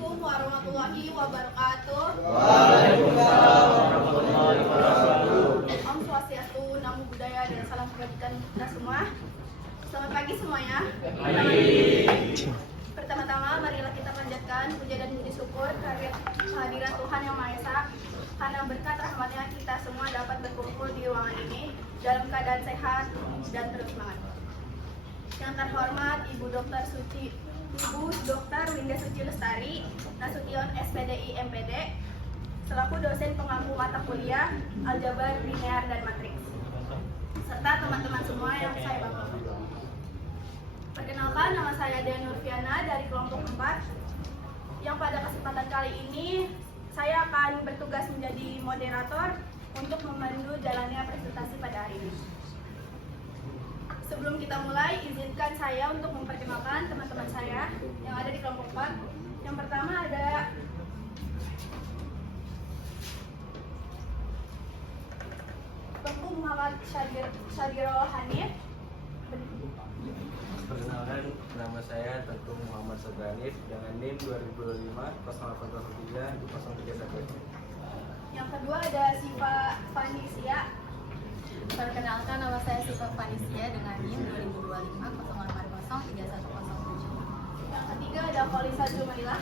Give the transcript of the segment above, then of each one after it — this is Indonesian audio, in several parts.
Assalamualaikum warahmatullahi wabarakatuh. Waalaikumsalam warahmatullahi wabarakatuh. Om Swastiastu, Namo Buddhaya, dan salam kebajikan kita semua. Selamat pagi semuanya. Pertama-tama marilah kita panjatkan puja dan puji syukur kehadiran Tuhan Yang Maha Esa, karena berkat rahmatnya kita semua dapat berkumpul di ruangan ini dalam keadaan sehat dan terus semangat. Yang terhormat Ibu Dr. Winda Suci Lestari, Nasution SPDI MPD, selaku dosen pengampu mata kuliah Aljabar, Linear, dan Matriks, serta teman-teman semua yang saya banggakan. Perkenalkan, nama saya Dea Nurfiana dari kelompok 4, yang pada kesempatan kali ini saya akan bertugas menjadi moderator untuk memandu jalannya presentasi pada hari ini. Sebelum kita mulai, izinkan saya untuk memperkenalkan teman-teman saya yang ada di kelompok 4. Yang pertama ada Tengku Muhammad Syadirul Hanif. Perkenalkan, nama saya Tengku Muhammad Syadirul dengan NIM 2025-0803-031. Yang kedua ada Siva Vanisia. Perkenalkan, nama saya Siva Vanisia dengan NIM 2025-0803-107. Yang ketiga ada Kholisa Jumaila.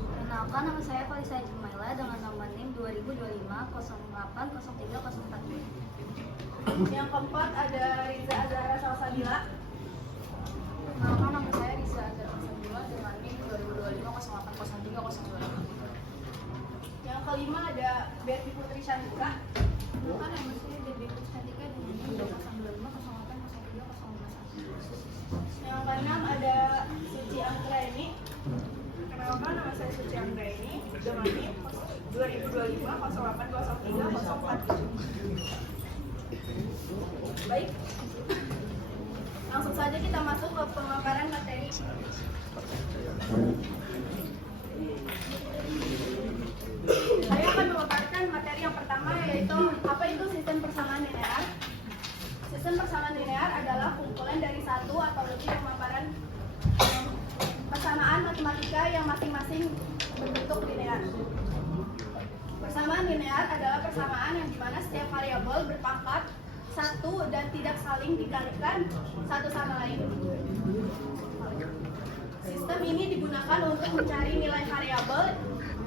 Perkenalkan, nama saya Kholisa Jumaila dengan nomor NIM 2025-0803-042. Yang keempat ada Riza Azhara Salsabila. Perkenalkan, nama saya Riza Azhara Salsabila dengan NIM 2025-0803-022. Yang kelima ada Betty Putri Shantika. Bukan yang mesti Betty Putri Shantika dengan NIM 025-0803-051. Yang keenam ada Suci Anggraini. Perkenalkan, nama saya Suci Anggraini dengan NIM 2025-0803-047. Baik, langsung saja kita masuk ke pemaparan materi. Saya akan memaparkan materi yang pertama, yaitu apa itu sistem persamaan linear. Sistem persamaan linear adalah kumpulan dari satu atau lebih pemaparan persamaan matematika yang masing-masing berbentuk linear. Persamaan linear adalah persamaan yang dimana setiap variabel berpangkat satu dan tidak saling dikalikan satu sama lain. Sistem ini digunakan untuk mencari nilai variabel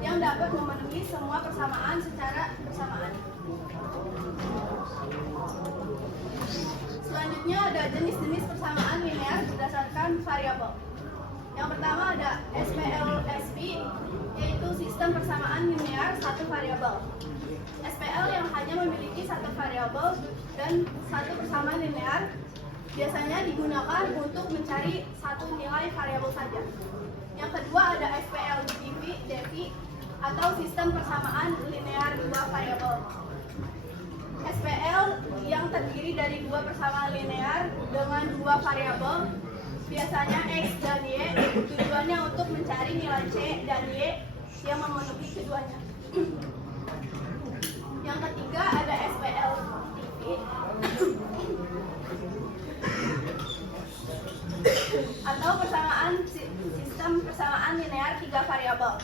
yang dapat memenuhi semua persamaan secara bersamaan. Selanjutnya ada jenis-jenis persamaan linear berdasarkan variabel. Yang pertama ada SPL-SP, yaitu sistem persamaan linear satu variabel. SPL yang hanya memiliki satu variabel dan satu persamaan linear biasanya digunakan untuk mencari satu nilai variabel saja. Yang kedua ada SPL-DEVI atau sistem persamaan linear dua variabel. SPL yang terdiri dari dua persamaan linear dengan dua variabel, biasanya X dan Y, tujuannya untuk mencari nilai C dan Y yang memenuhi keduanya. Yang ketiga ada SPL-TV atau sistem persamaan linear tiga variabel.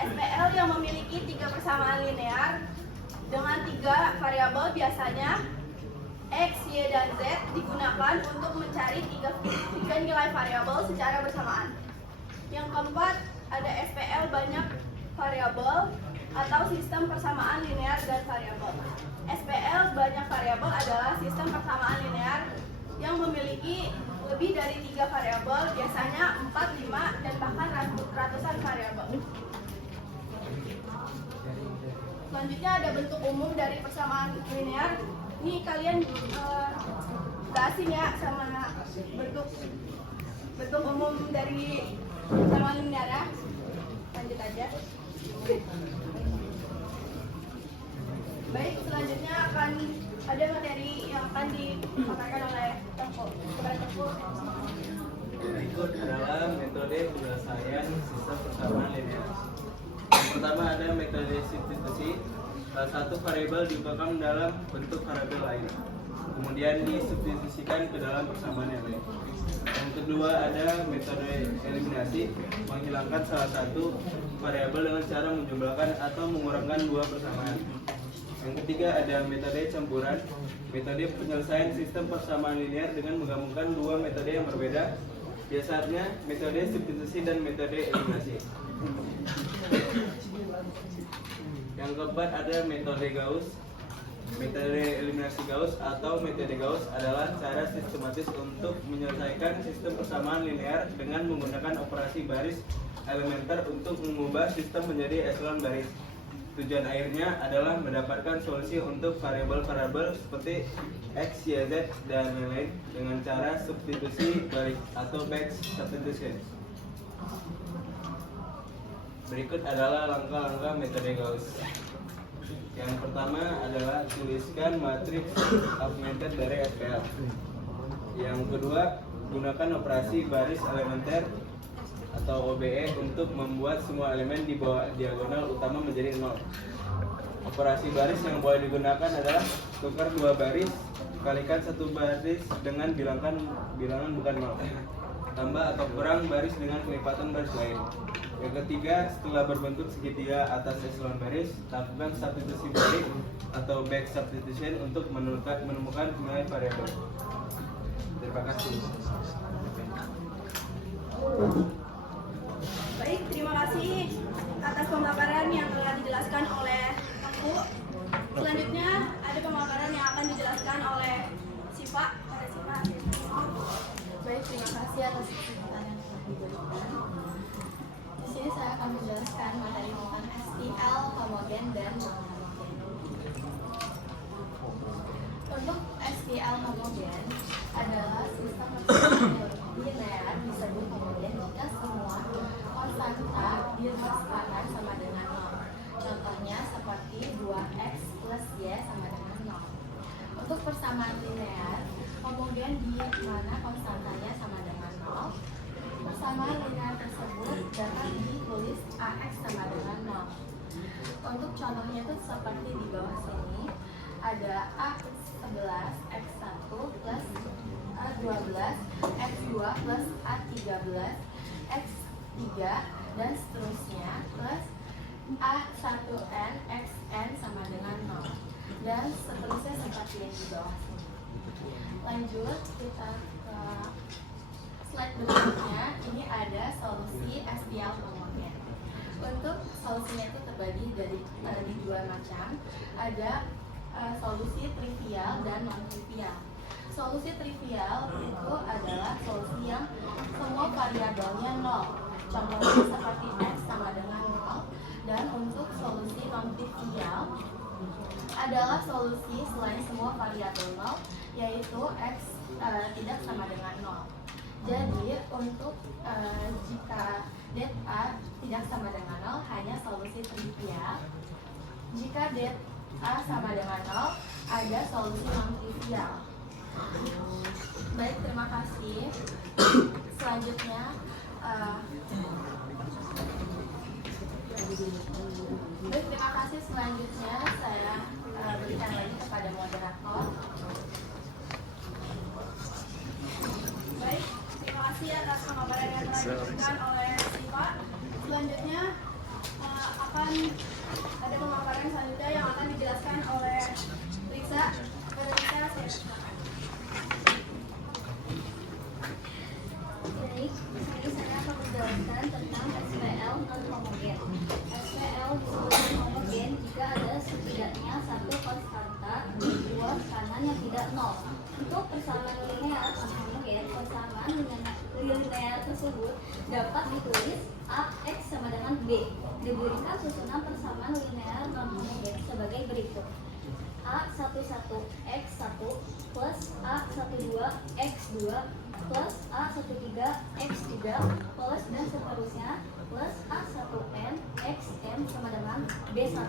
SPL yang memiliki tiga persamaan linear dengan tiga variabel, biasanya X, Y, dan Z, digunakan untuk mencari tiga nilai variabel secara bersamaan. Yang keempat ada SPL banyak variabel atau sistem persamaan linear dan variabel. SPL banyak variabel adalah sistem persamaan linear yang memiliki lebih dari 3 variabel, biasanya 4, 5, dan bahkan ratusan variabel. Selanjutnya ada bentuk umum dari persamaan linear. Ini kalian gak asing ya sama bentuk umum dari persamaan linear ya. Lanjut aja. Baik, selanjutnya akan ada materi yang akan dipaparkan oleh Tengku. Berikut adalah metode penyelesaian sistem persamaan linear. Yang pertama ada metode substitusi. Satu variabel diubahkan dalam bentuk variabel lain. kemudian disubstitusikan ke dalam persamaan yang lain. Yang kedua ada metode eliminasi, menghilangkan salah satu variabel dengan cara menjumlahkan atau mengurangkan dua persamaan. Yang ketiga ada metode campuran, metode penyelesaian sistem persamaan linear dengan menggabungkan dua metode yang berbeda, biasanya metode substitusi dan metode eliminasi. Yang keempat ada metode Gauss. Metode eliminasi Gauss atau metode Gauss adalah cara sistematis untuk menyelesaikan sistem persamaan linear dengan menggunakan operasi baris elementer untuk mengubah sistem menjadi echelon baris. Tujuan akhirnya adalah mendapatkan solusi untuk variabel-variabel seperti x, y, z, dan lain-lain dengan cara substitusi balik atau back substitution. Berikut adalah langkah-langkah metode Gauss. Yang pertama adalah tuliskan matriks augmented dari SPL. Yang kedua, gunakan operasi baris elementer atau OBE untuk membuat semua elemen di bawah diagonal utama menjadi 0. Operasi baris yang boleh digunakan adalah tukar dua baris, kalikan satu baris dengan bilangan bukan 0. Tambah atau kurang baris dengan kelipatan baris lain. Yang ketiga, setelah berbentuk segitiga atas echelon baris, lakukan substitusi balik atau back substitution untuk menemukan nilai variabel. Terima kasih. Baik, terima kasih atas pemaparan yang telah dijelaskan oleh Tengku. Selanjutnya ada pemaparan yang akan dijelaskan oleh Siva. Baik, terima kasih atas kesempatan yang telah diberikan. Di sini saya akan menjelaskan materi tentang SPL homogen dan non-homogen. Untuk SPL homogen adalah sistem persamaan linear disebut homogen jika semua konstanta di ruas kanan sama dengan 0. Contohnya seperti 2x plus y sama dengan 0. Untuk persamaan linear homogen di mana konstantanya sama dengan 0, persamaan linear tersebut dapat ditulis AX sama dengan 0. Untuk contohnya itu seperti di bawah sini ada A11 X1 plus A12 X2 plus A13 X3 dan seterusnya plus A1N XN sama dengan 0 dan seterusnya seperti yang di bawah sini. Lanjut kita ke slide berikutnya. Ini ada solusi SPL homogen. Untuk solusinya itu terbagi di dua macam. Ada solusi trivial dan non trivial. Solusi trivial itu adalah solusi yang semua variabelnya 0. Contohnya seperti x sama dengan 0. Dan untuk solusi non trivial adalah solusi selain semua variabel 0, yaitu x tidak sama dengan 0. Jadi untuk jika det A tidak sama dengan 0 hanya solusi trivial. Jika det A sama dengan 0 ada solusi non trivial. Baik, terima kasih. Selanjutnya baik, terima kasih. Selanjutnya saya berikan lagi kepada moderator. Baik, terima kasih atas pemaparan yang telah diberikan oleh Siva. Selanjutnya akan ada pemaparan selanjutnya yang akan dijelaskan oleh Risa. Kepada Risa, saya persilakan. Baik, di sini saya akan menjelaskan tentang SPL non-homogen. SPL disebut homogen jika ada setidaknya satu konstanta di ruas kanan yang tidak 0. Untuk persamaan linear non-homogen, persamaan linear tersebut dapat ditulis AX sama dengan B. Diberikan susunan persamaan linear non-homogen sebagai berikut. A11X1 plus A12X2 plus A13X3 plus dan seterusnya plus A1N sama dengan B1.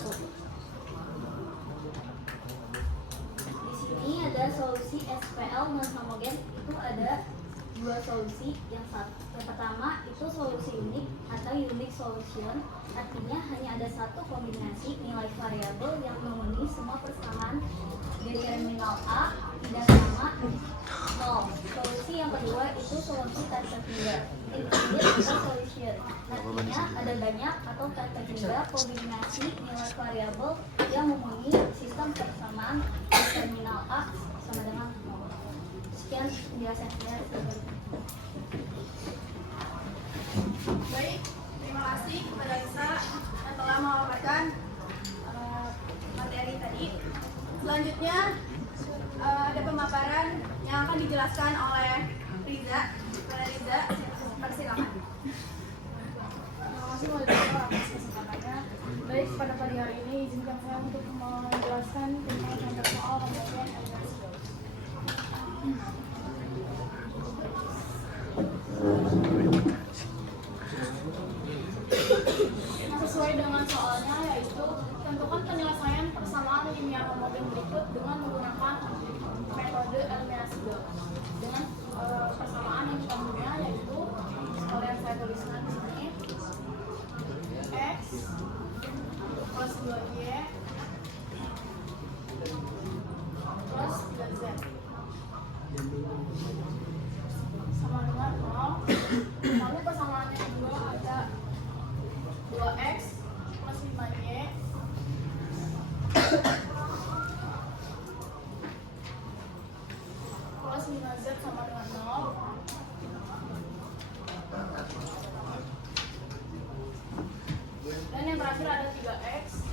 Di sini ada solusi SPL non-homogen, itu ada dua solusi. Yang pertama itu itu solusi unik atau unique solution, artinya hanya ada satu kombinasi nilai variabel yang memenuhi semua persamaan determinal A tidak sama 0. Solusi yang kedua itu solusi tak terhingga, infinite solution, artinya ada banyak atau tak terhingga kombinasi nilai variabel yang memenuhi sistem persamaan determinal A sama dengan 0. Sekian penjelasan saya. Baik, terima kasih kepada Lisa yang telah memaparkan materi tadi. Selanjutnya ada pemaparan yang akan dijelaskan oleh Riza. Kepada Riza, persilakan. Terima kasih atas kesempatannya. Baik, pada pagi hari ini izinkan saya untuk menjelaskan tentang contoh soal pembagian eliminasi gaus. Sesuai dengan soalnya, yaitu tentukan penyelesaian persamaan linear homogen berikut dengan menggunakan metode eliminasi gaus dengan persamaan yang kita punya, yaitu seperti yang saya tuliskan di sini, x plus 2y plus 3z sama dengan 0. Lalu persamaannya kedua ada 2x plus 5y plus 5z sama dengan 0. Dan yang terakhir ada 3x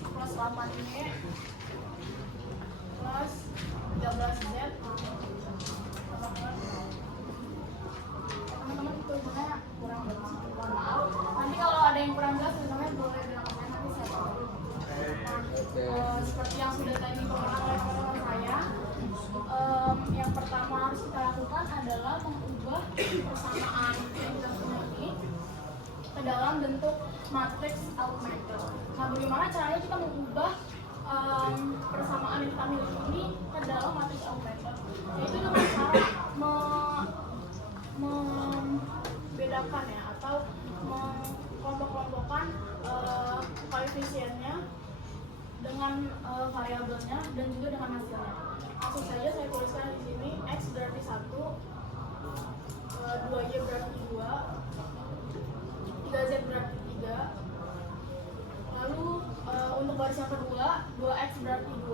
plus 8y plus 13z sama dengan 0. Teman-teman itu sebenarnya kurang jelas, mohon maaf. Nanti kalau ada yang kurang jelas, misalnya boleh bilang ke saya, nanti saya tahu. Nah, seperti yang sudah tadi dipaparkan oleh teman-teman saya, yang pertama harus kita lakukan adalah mengubah persamaan yang kita punya ini ke dalam bentuk matriks augmented. Nah, bagaimana caranya kita mengubah persamaan yang kita miliki ini ke dalam matriks augmented? Yaitu dengan cara membedakan ya, atau mengkelompok-kelompokkan koefisiennya dengan variabelnya dan juga dengan hasilnya. Langsung saja saya tuliskan di sini x berarti 1, 2y berarti 2, 3z berarti 3. Lalu untuk baris yang kedua 2x berarti 2,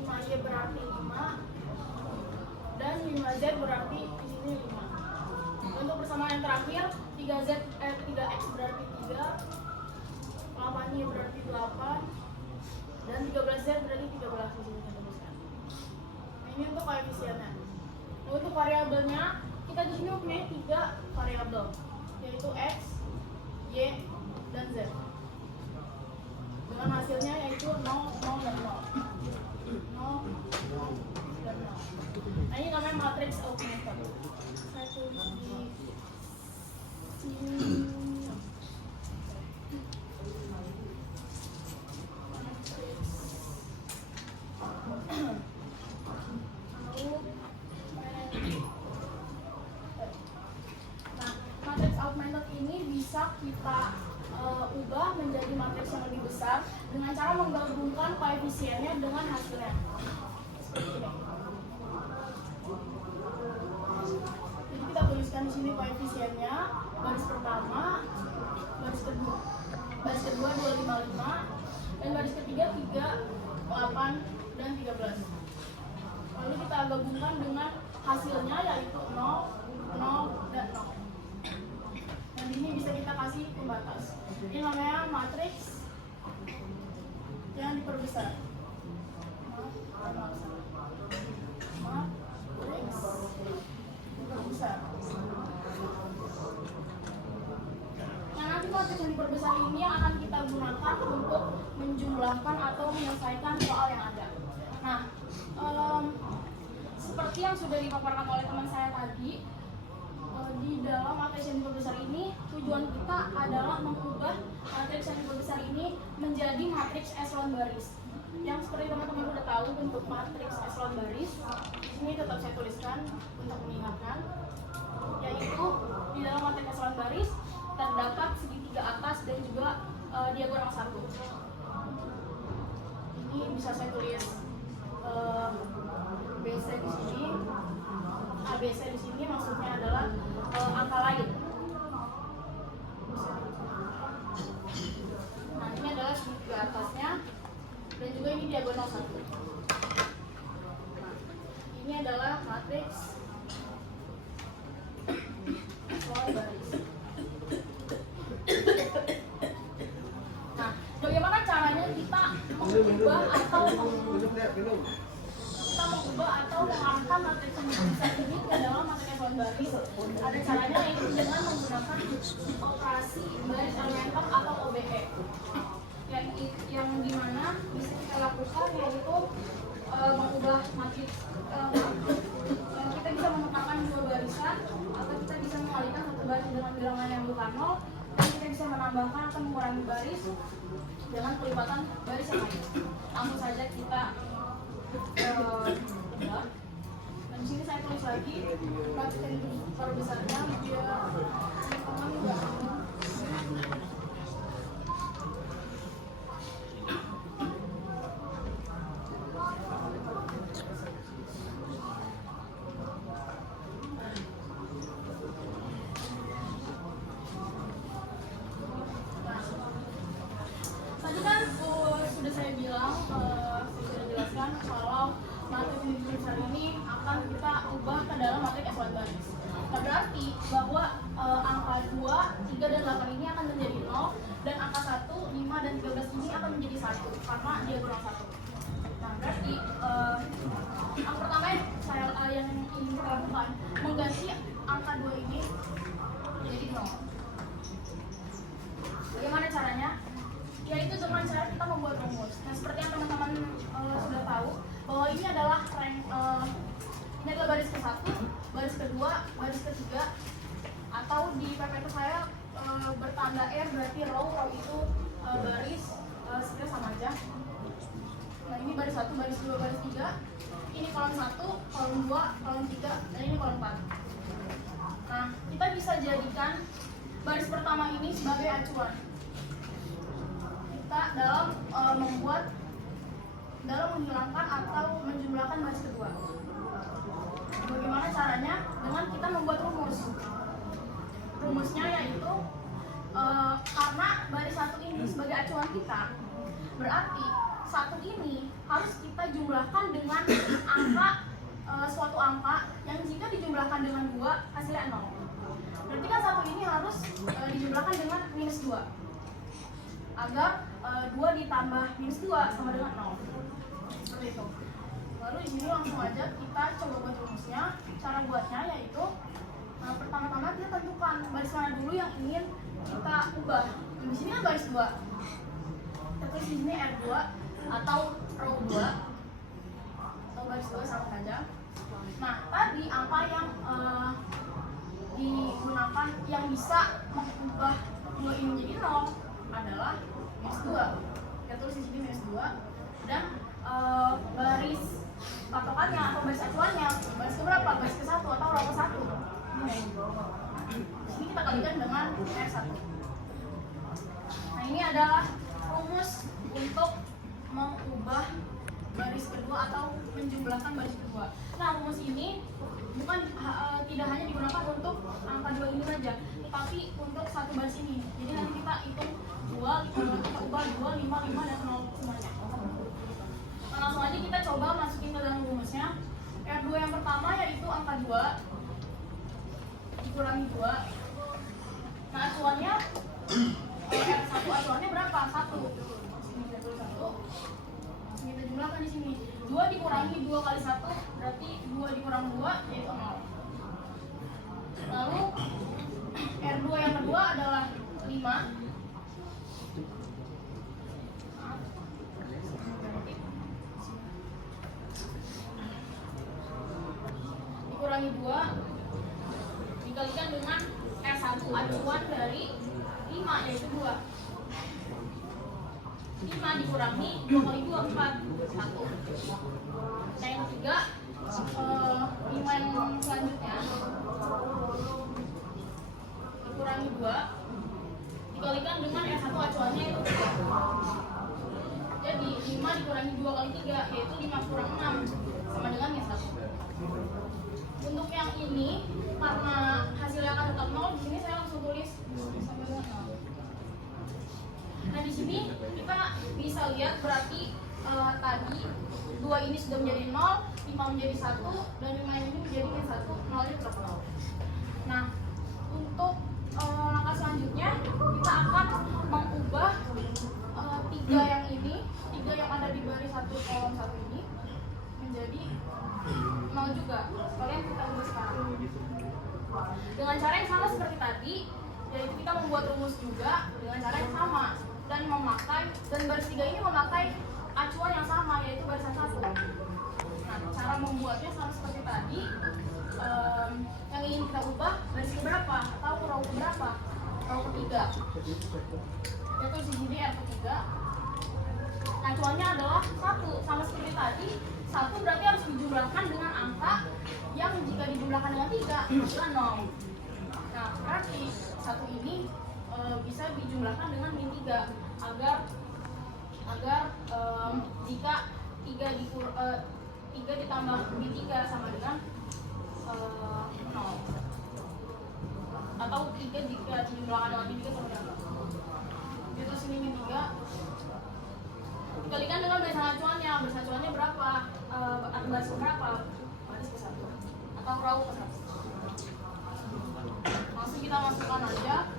5y berarti 5, dan 5z berarti di sini 5. Untuk persamaan yang terakhir 3x berarti 3, 8y berarti 8, dan 13z berarti 13 di sini saya tuliskan. Nah, ini untuk koefisiennya. Nah, untuk variabelnya kita di sini mempunyai 3 variabel, yaitu x, y, dan z. Dengan hasilnya yaitu 0, 0, dan 0. 0, 0, dan 0. Nah, ini namanya matriks augmented. Saya tulis di sini. Nah, matriks augmented ini bisa kita ubah menjadi matriks yang lebih besar dengan cara menggabungkan koefisiennya dengan hasilnya. Seperti ini. Jadi kita tuliskan di sini koefisiennya, baris pertama, baris kedua 255, dan baris ketiga 3, 8, dan 13. Lalu kita gabungkan dengan hasilnya yaitu 0, 0, dan 0. Dan ini bisa kita kasih pembatas. Ini namanya matriks yang diperbesar. Matriks diperbesar. Nah, nanti matriks yang diperbesar ini yang akan kita gunakan untuk menjumlahkan atau menyelesaikan soal yang ada. Nah, seperti yang sudah dipaparkan oleh teman saya tadi, di dalam matriks yang diperbesar ini tujuan kita adalah mengubah matriks yang diperbesar ini menjadi matriks eselon baris. yang seperti teman-teman udah tahu bentuk matriks eselon baris, di sini tetap saya tuliskan untuk mengingatkan, yaitu di dalam matriks eselon baris terdapat segitiga atas dan juga diagonal 1. Ini bisa saya tulis BC di sini, ABC di sini maksudnya adalah angka lain. Nah, ini adalah segitiga atasnya dan juga ini diagonal 1. Ini adalah matriks eselon baris. Nah, bagaimana caranya kita mengubah atau mengarahkan matriks yang besar ini ke dalam matriks eselon baris? Ada caranya, yaitu dengan menggunakan operasi baris elementer atau OBE. Yang dimana bisa kita lakukan yaitu mengubah matriks, kita bisa menetapkan dua barisan atau kita bisa mengalihkan satu baris dengan bilangan yang bukan 0 dan kita bisa menambahkan atau mengurangi baris dengan pelipatan baris yang lain. Langsung saja kita ubah. Dan di sini saya tulis lagi matriks yang perbesarnya biar teman-teman juga. Tadi kan sudah saya bilang, saya sudah jelaskan kalau matriks yang besar ini akan kita ubah ke dalam matriks eselon baris. Nah, berarti bahwa angka 2, 3, dan 8 ini akan menjadi 0 dan angka 1, 5, dan 13 ini akan menjadi 1 karena diagonal 1. Nah, berarti yang pertama yang ingin kita lakukan mengganti angka 2 ini menjadi 0. Bagaimana caranya? Yaitu dengan cara kita membuat rumus. Nah, seperti yang teman-teman sudah tahu bahwa ini adalah baris ke-1, baris kedua, baris ketiga, atau di PPT saya bertanda R berarti row itu baris, sebenarnya sama aja. Nah, ini baris 1, baris 2, baris 3. Ini kolom 1, kolom 2, kolom 3, dan ini kolom 4. Nah, kita bisa jadikan baris pertama ini sebagai acuan kita dalam menghilangkan atau menjumlahkan baris kedua. Bagaimana caranya? Dengan kita membuat rumus. Rumusnya yaitu karena baris 1 ini sebagai acuan kita, berarti 1 ini harus kita jumlahkan dengan suatu angka yang jika dijumlahkan dengan 2 hasilnya 0. Berarti kan 1 ini harus dijumlahkan dengan minus 2 agar 2 ditambah minus 2 sama dengan 0. Seperti itu. Lalu di sini langsung aja kita coba buat rumusnya. Cara buatnya yaitu pertama-tama kita tentukan baris mana dulu yang ingin kita ubah. Di sini kan baris 2. Kita tulis di sini R2 atau row 2 atau baris 2 sama saja. Nah, tadi angka yang digunakan yang bisa mengubah 2 ini menjadi 0 adalah minus 2. Kita tulis di sini minus 2 dan baris patokannya atau baris acuannya baris keberapa? Baris ke-1 atau row ke-1. Di sini kita kalikan dengan R1. Nah, ini adalah rumus untuk mengubah baris kedua atau menjumlahkan baris kedua. Nah, rumus ini tidak hanya digunakan untuk angka 2 ini saja, tetapi untuk satu baris ini. Jadi nanti kita hitung 2, kita ubah 2, 5, 5, dan 0 semuanya. Nah, langsung aja kita coba masukin ke dalam rumusnya. R2 yang pertama yaitu angka 2 dikurangi 2. Nah, acuannya R1 acuannya berapa? 1. Sini kita tulis 1. Kita jumlahkan di sini. 2 dikurangi 2 kali 1 berarti 2 dikurang 2 yaitu 0. Lalu R2 yang kedua adalah 5. Dikurangi 2 dikalikan dengan R1 acuan dari 5 yaitu 2. 5 dikurangi 2 kali 2, 4, 1. Nah yang ketiga, 5 yang selanjutnya dikurangi 2 dikalikan dengan R1 acuannya itu 3. Jadi 5 dikurangi 2 kali 3 yaitu 5 kurang 6 sama dengan yang 1. Untuk yang ini karena hasilnya akan tetap 0, di sini saya langsung tulis sama dengan 0. Nah di sini kita bisa lihat berarti tadi 2 ini sudah menjadi 0, 5 menjadi 1, dan 5 ini menjadi yang 1, 0 nya tetap 0. Nah untuk langkah selanjutnya kita akan mengubah 3 yang ini, 3 yang ada di baris 1 kolom 1 ini menjadi 0 juga. Kalian kita ubah sekarang dengan cara yang sama seperti tadi, yaitu kita membuat rumus juga dengan cara yang sama dan baris 3 ini memakai acuan yang sama, yaitu barisan 1. Nah cara membuatnya sama seperti tadi. Yang ingin kita ubah baris keberapa atau row keberapa? Row ketiga, yaitu di sini R ketiga. Nah acuannya adalah 1, sama seperti tadi. 1 berarti harus dijumlahkan dengan angka yang jika dijumlahkan dengan 3 adalah 0. Nah berarti 1 ini bisa dijumlahkan dengan min 3 agar jika 3 ditambah min 3 sama dengan 0, atau 3 jika dijumlahkan dengan min 3 sama dengan 0. Jadi sini min 3 dikalikan dengan barisan acuannya. Barisan acuannya berapa? Atau baris berapa? Baris ke 1 atau row ke 1. Langsung kita masukkan aja.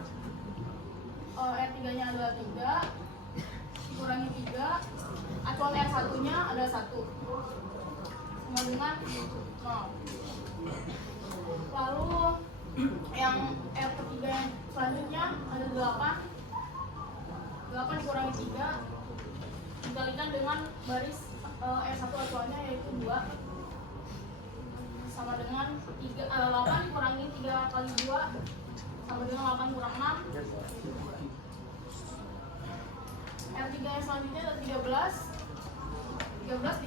R3 nya adalah 3 dikurangi 3, acuan R1 nya adalah 1 sama dengan 0. Lalu yang R3 yang selanjutnya ada 8 dikurangi 3 dikalikan dengan baris R1 acuannya yaitu 2 sama dengan 8 dikurangi 3 kali 2 sama dengan 8 kurang 6. R3 yang selanjutnya ada 13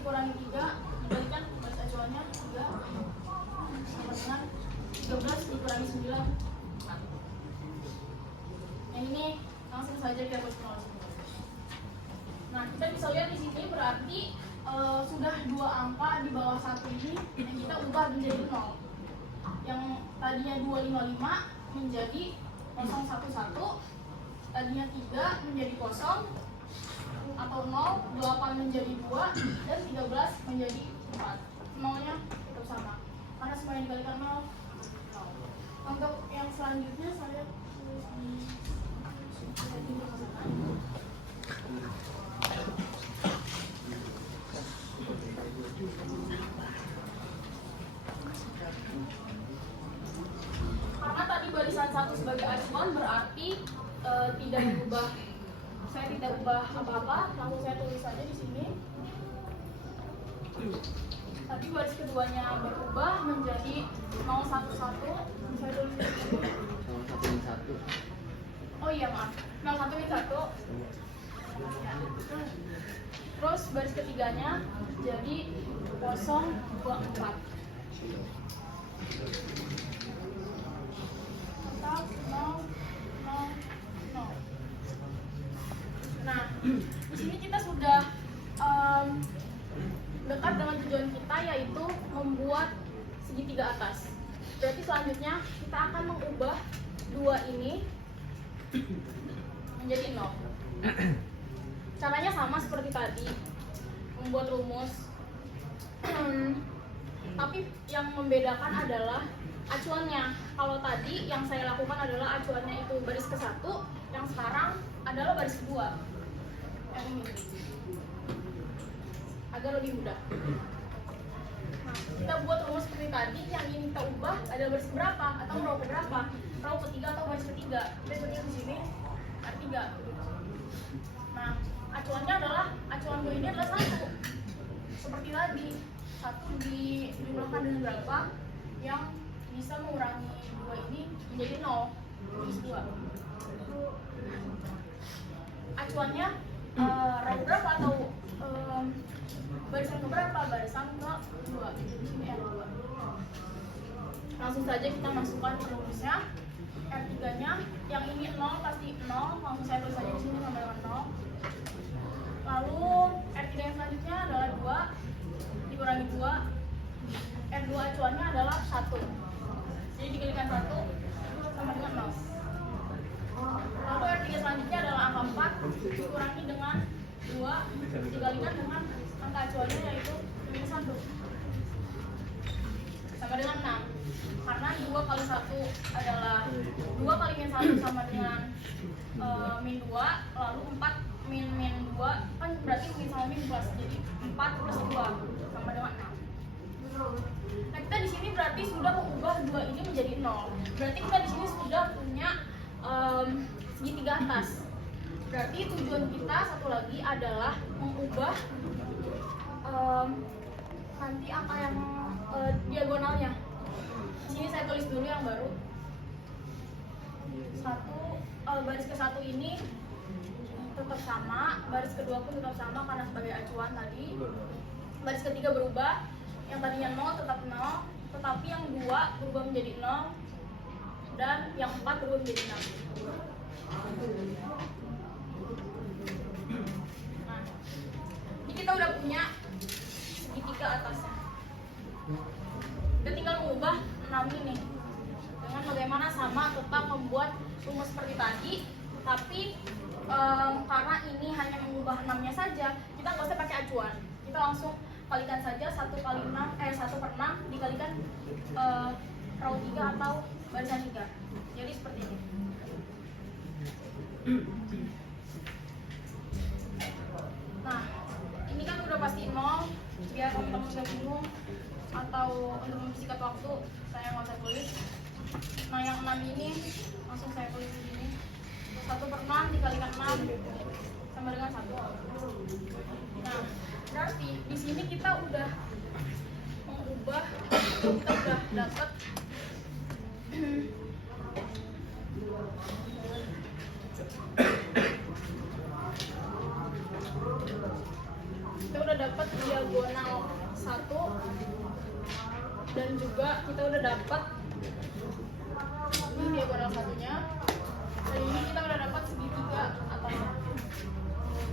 dikurangi 3 dikalikan baris acuannya 3 sama dengan 13 dikurangi 9. Yang ini langsung saja kita buat nol. Nah kita bisa lihat di sini berarti sudah 2 angka di bawah 1 ini yang kita ubah menjadi 0. Yang tadinya 255 menjadi 011, tadinya 3 menjadi 0 atau 0, 8 menjadi 2, dan 13 menjadi 4. 0-nya tetap sama karena semua yang dikalikan 0. Untuk yang selanjutnya saya tulis di karena tadi barisan 1 sebagai acuan berarti tidak diubah. Saya tidak ubah apa-apa, langsung saya tulis saja di sini. Tadi baris keduanya berubah menjadi 011. Saya tulis di sini. 011. Oh iya maaf, 01 ini 1. Terus baris ketiganya jadi 024. Tetap 0, 0, 0. Nah, di sini kita sudah dekat dengan tujuan kita, yaitu membuat segitiga atas. Berarti selanjutnya kita akan mengubah 2 ini menjadi 0. Caranya sama seperti tadi, membuat rumus. Tapi yang membedakan adalah acuannya. Kalau tadi yang saya lakukan adalah acuannya itu baris ke-1, yang sekarang adalah baris kedua. Yang ini agar lebih mudah. Nah, kita buat rumus seperti tadi. Yang ingin kita ubah adalah baris berapa atau row berapa? Row ketiga atau baris ketiga? Kita tulis di sini R3. Nah, acuannya adalah acuan 2 ini adalah 1. Seperti tadi, 1 dijumlahkan dengan berapa yang bisa mengurangi 2 ini menjadi 0, tulis 2. Acuannya row berapa atau barisan keberapa? Barisan kedua. Di sini R2. Langsung saja kita masukkan rumusnya. R3-nya yang ini 0 pasti 0, langsung saya tulis saja di sini sama dengan 0. Lalu R3 yang selanjutnya adalah 2 dikurangi 2. R2 acuannya adalah 1. Jadi dikalikan 1 sama dengan 0. Lalu R3 selanjutnya adalah angka 4 dikurangi dengan 2 dikalikan dengan angka acuannya yaitu minus 1 sama dengan 6. Karena 2 kali 1 adalah 2 kali min 1 sama dengan min 2, lalu 4 min 2 kan berarti min sama min plus, jadi 4 plus 2 sama dengan 6. Nah, kita di sini berarti sudah mengubah 2 ini menjadi 0. Berarti kita di sini sudah punya segitiga atas. Berarti tujuan kita satu lagi adalah mengubah nanti angka yang diagonalnya. Di sini saya tulis dulu yang baru. Baris ke-1 ini tetap sama, baris kedua pun tetap sama karena sebagai acuan tadi. Baris ketiga berubah, yang tadinya 0 tetap 0, tetapi yang 2 berubah menjadi 0 dan yang 4 berubah menjadi 6. Nah, ini kita udah punya segitiga atasnya. Kita tinggal mengubah 6 ini dengan bagaimana sama tetap membuat rumus seperti tadi, tapi karena ini hanya mengubah 6-nya saja, kita nggak usah pakai acuan. Kita langsung kalikan saja 1/6 dikalikan row 3 atau barisan 3. Jadi seperti ini. Nah, ini kan udah pasti 0, biar teman-teman nggak bingung atau untuk mempersingkat waktu saya nggak usah tulis. Nah, yang 6 ini langsung saya tulis di sini. 1/6 dikalikan 6 sama dengan 1. Nah, berarti di sini kita udah mengubah, kita udah dapat diagonal 1 dan juga kita udah dapat ini diagonal 1-nya, dan ini kita udah dapat segitiga atasnya.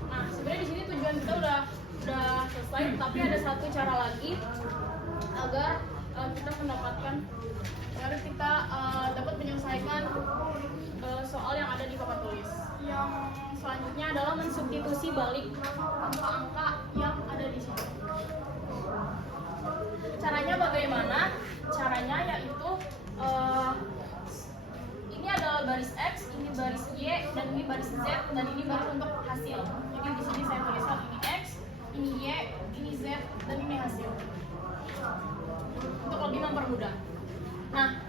Nah, sebenarnya di sini tujuan kita udah selesai, tapi ada satu cara lagi agar kita mendapatkan kita dapat menyelesaikan soal yang ada di papan tulis. Yang selanjutnya adalah mensubstitusi balik angka-angka yang ada di sini. Caranya bagaimana? Caranya yaitu ini adalah baris X, ini baris Y, dan ini baris Z, dan ini baris untuk hasil. Jadi di sini saya tuliskan ini X, ini Y, ini Z, dan ini hasil. Untuk lebih mempermudah. Nah,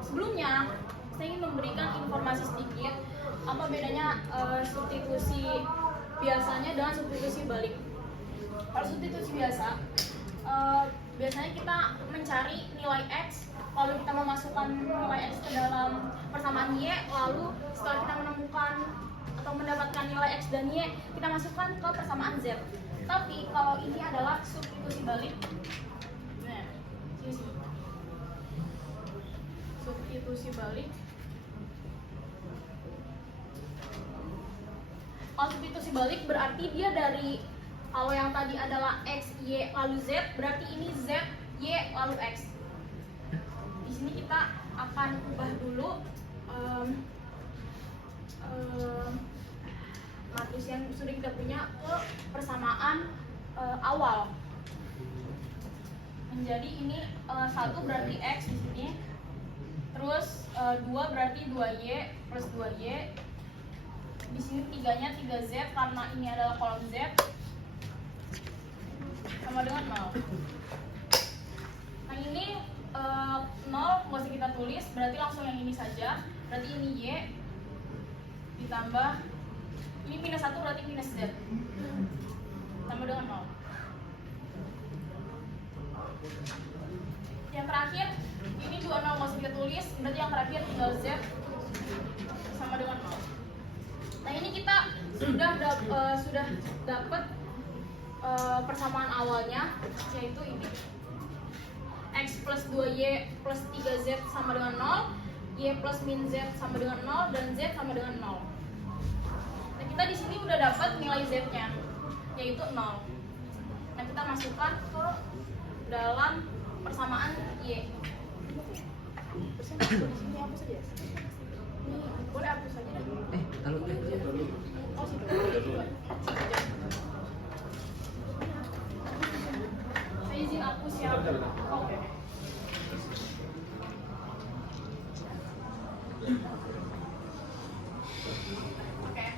sebelumnya saya ingin memberikan informasi sedikit apa bedanya substitusi biasanya dengan substitusi balik. Kalau substitusi biasa, biasanya kita mencari nilai X, lalu kita memasukkan nilai X ke dalam persamaan Y, lalu setelah kita menemukan atau mendapatkan nilai X dan Y, kita masukkan ke persamaan Z. Tapi kalau ini adalah substitusi balik, nah, sini. Substitusi balik. Kalau substitusi balik berarti dia dari, kalau yang tadi adalah X, Y, lalu Z, berarti ini Z, Y, lalu X. Di sini kita akan ubah dulu matris yang sudah kita punya ke persamaan awal. Menjadi ini 1 berarti X di sini. Terus 2 berarti 2Y plus 2Y. Di sini 3-nya 3Z karena ini adalah kolom Z. Sama dengan 0. Nah, ini 0 nggak usah kita tulis, berarti langsung yang ini saja. Berarti ini Y ditambah ini minus 1 berarti minus Z. Sama dengan 0. Yang terakhir ini juga 0 nggak usah kita tulis, berarti yang terakhir tinggal Z sama dengan 0. Nah ini kita sudah dapat persamaan awalnya, yaitu ini x plus 2y plus 3z sama dengan 0, y plus min z sama dengan 0, dan z sama dengan 0. Nah kita di sini udah dapat nilai z-nya, yaitu 0. Nah kita masukkan ke dalam persamaan y. Di sini hapus saja. Ini boleh hapus saja. Oh situ. Saya izin hapus ya. Oke. Oke.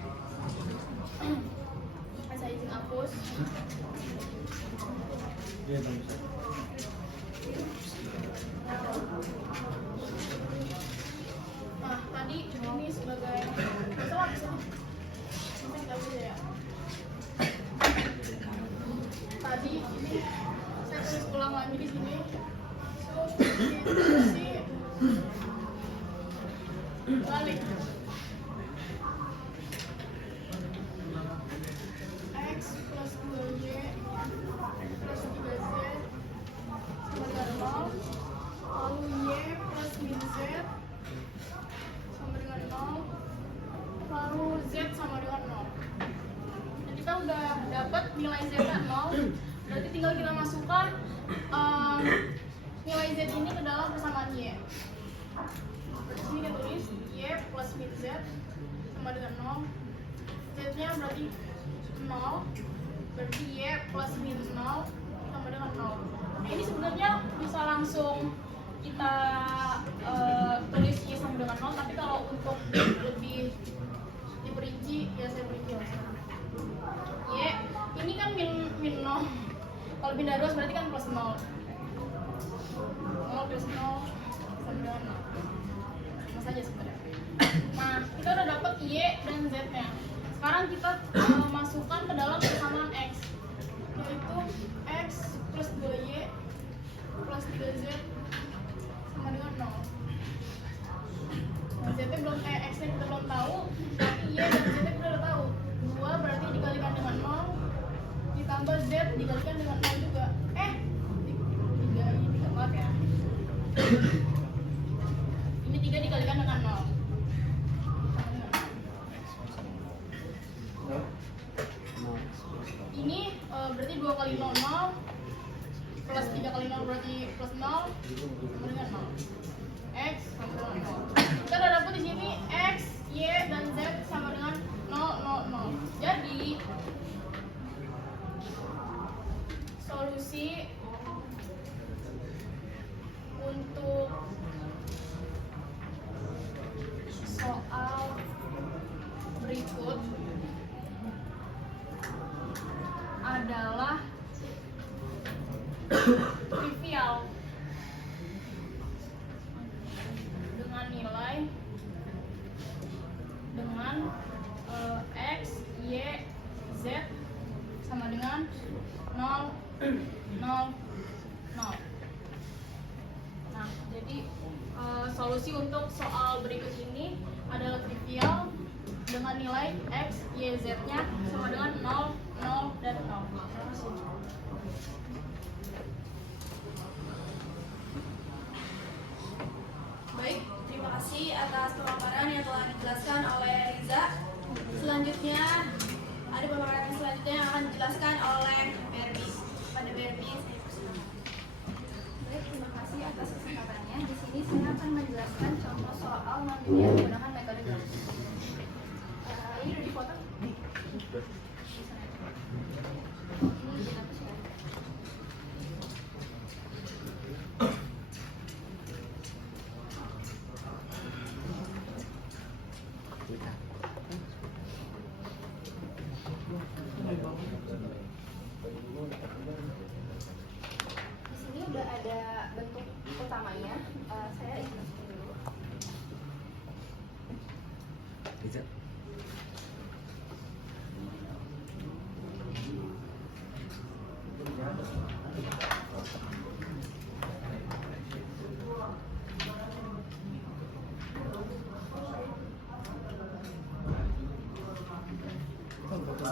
Saya izin hapus. Nah, tadi ini sebagai salah bisa kita bisa ya. Tadi ini saya tulis ulang lagi di sini. Substitusi balik. X plus 2y plus 3z sama dengan 0, lalu y plus min z sama dengan 0, lalu z sama dengan 0. Dan kita udah dapat nilai z nya 0, berarti tinggal kita masukkan nilai z ini ke dalam persamaan y. Berarti sini kita tulis y plus min z sama dengan 0, z nya berarti 0, berarti y plus min 0 sama dengan 0. Nah ini sebenarnya bisa langsung kita tulis y sama dengan 0, tapi kalau untuk lebih diperinci ya saya perinci langsung. Y ini kan min 0, kalau min dari 2 berarti kan plus 0. 0 plus 0 sama dengan 0. Sama saja sebenarnya. Nah kita udah dapat y dan z nya. Sekarang kita masukkan ke dalam persamaan x, yaitu x plus 2y plus 3z sama dengan 0. Nah, z nya belum x nya kita belum tahu, tapi y dan z nya kita udah tahu. 2 berarti dikalikan dengan 0 ditambah z dikalikan dengan 0 juga. 3 ini maaf ya. Ini 3 dikalikan dengan 0. Ini berarti 2 kali 0 0 plus 3 kali 0 berarti plus 0 sama dengan 0. X sama dengan 0. Kita udah dapat di sini x, y dan z sama dengan 0 0 0. Jadi solusi untuk soal berikut adalah trivial dengan nilai dengan x, y, z sama dengan 0 0 0. Nah, jadi solusi untuk soal berikut ini adalah trivial dengan nilai x, y, z-nya sama dengan 0 0 dan 0. Baik, terima kasih atas pemaparan yang telah dijelaskan oleh Riza. Selanjutnya ada pemaparan selanjutnya yang akan dijelaskan oleh Berbi. Pada Berbi, saya persilakan. Baik, terima kasih atas kesempatannya. Di sini saya akan menjelaskan contoh soal non-linear menggunakan metode Gauss. Ini udah dipoto? Ini dihapus ya. Di sini udah ada bentuk utamanya. Saya ilustrasi dulu. Ini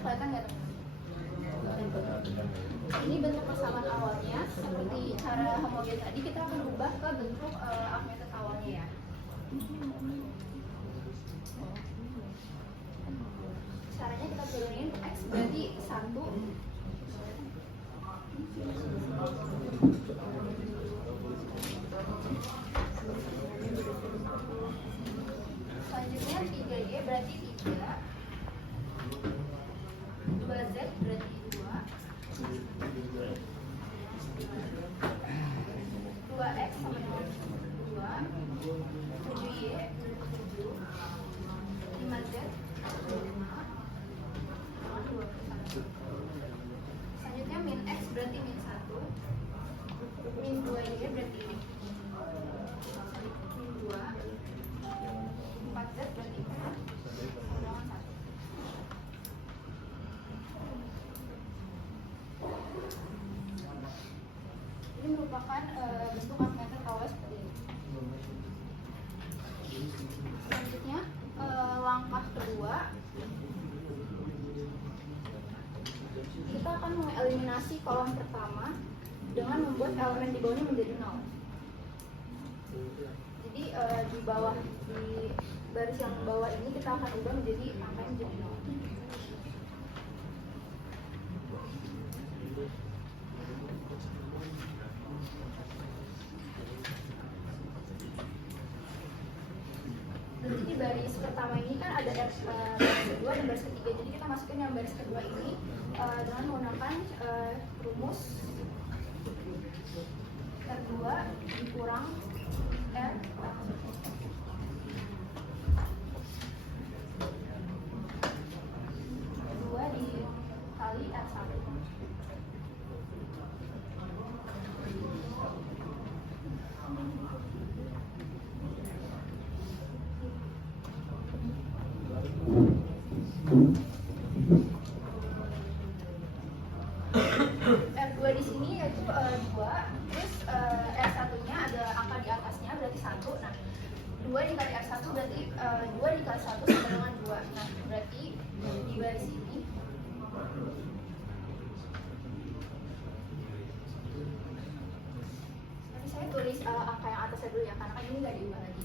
kelihatan nggak teman-teman? Ini bentuk persamaan awalnya seperti cara homogen tadi, kita akan ubah ke bentuk Archimedes awalnya ya. Caranya kita turunin X berarti 1. Selanjutnya 3Y berarti 3. 2Z berarti 2. 2X sama dengan 2. 7Y berarti 7. 5Z 5. Selanjutnya min X berarti min 1. Min 2Y berarti min 2. 4Z berarti 4. Ini merupakan bentuk Archimedes awal seperti ini. Selanjutnya langkah kedua, kita akan mengeliminasi kolom pertama dengan membuat elemen di bawahnya menjadi 0. Jadi di bawah, di baris yang bawah ini kita akan ubah menjadi angkanya menjadi 0. Jadi di baris pertama ini kan ada baris kedua dan baris ketiga. Jadi kita masukin yang baris kedua ini dengan menggunakan rumus R2 dikurang R. R2 dikali R1. R2 di sini yaitu 2, terus R1-nya ada angka di atasnya berarti 1. Nah, 2 dikali R1 berarti 2 dikali 1 sama dengan 2. Nah, berarti di baris ini nanti saya tulis angka yang atasnya dulu ya, karena kan ini nggak diubah lagi.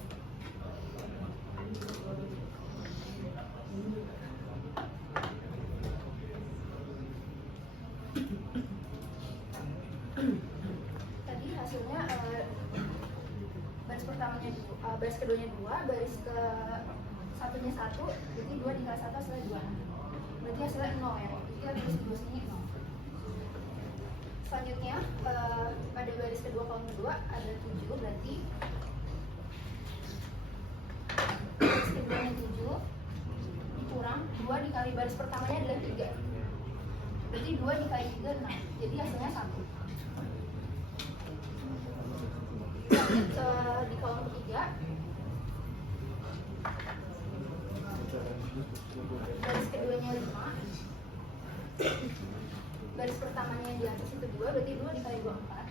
Tadi hasilnya baris pertamanya baris keduanya 2, baris ke satunya 1, jadi 2 dikali 1 hasilnya 2. Berarti hasilnya 0 ya. Jadi kita tulis di bawah sini 0. Selanjutnya pada baris kedua kolom kedua ada 7, berarti baris keduanya 7 dikurang 2 dikali baris pertamanya adalah 3. Berarti 2 dikali 3 6. Jadi hasilnya 1. Lanjut di kolom ketiga, baris keduanya 5, baris pertamanya di atas itu 2, berarti 2 dikali 2 4.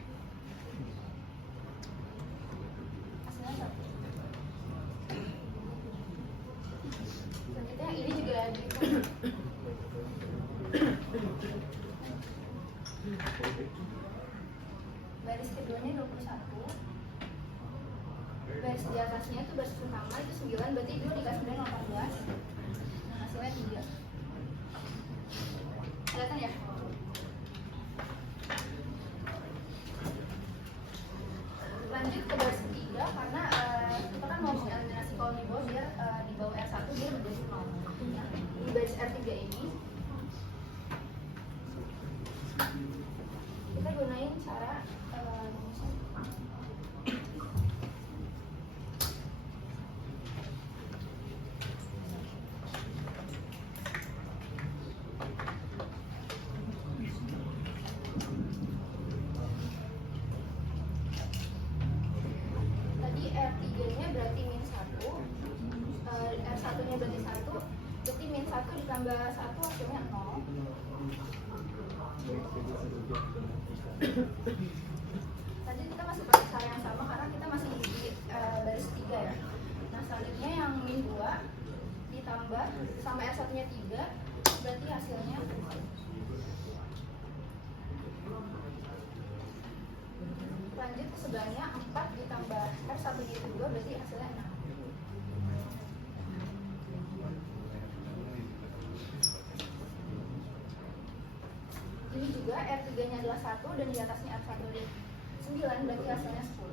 Hasilnya 1. Selanjutnya ini juga dihitung. Baris keduanya 21, baris di atasnya itu baris pertama itu 9, berarti 2 dikali 9 18. Nah, hasilnya 3. Kelihatan ya? Lanjut ke baris ketiga, karena kita kan mau mengeliminasi kolom di bawah biar di bawah R1 dia menjadi 0. Nah, di baris R3 ini 1 ditambah 1 hasilnya 0. Tadi kita masih pakai cara yang sama karena kita masih di baris 3 ya. Nah selanjutnya yang min 2 ditambah sama R1 nya 3 berarti hasilnya 4. Lanjut ke sebelahnya 4 ditambah R1 nya 2 berarti hasilnya 6. Ini juga R3 nya adalah 1 dan di atasnya R1 nya 9 berarti hasilnya 10.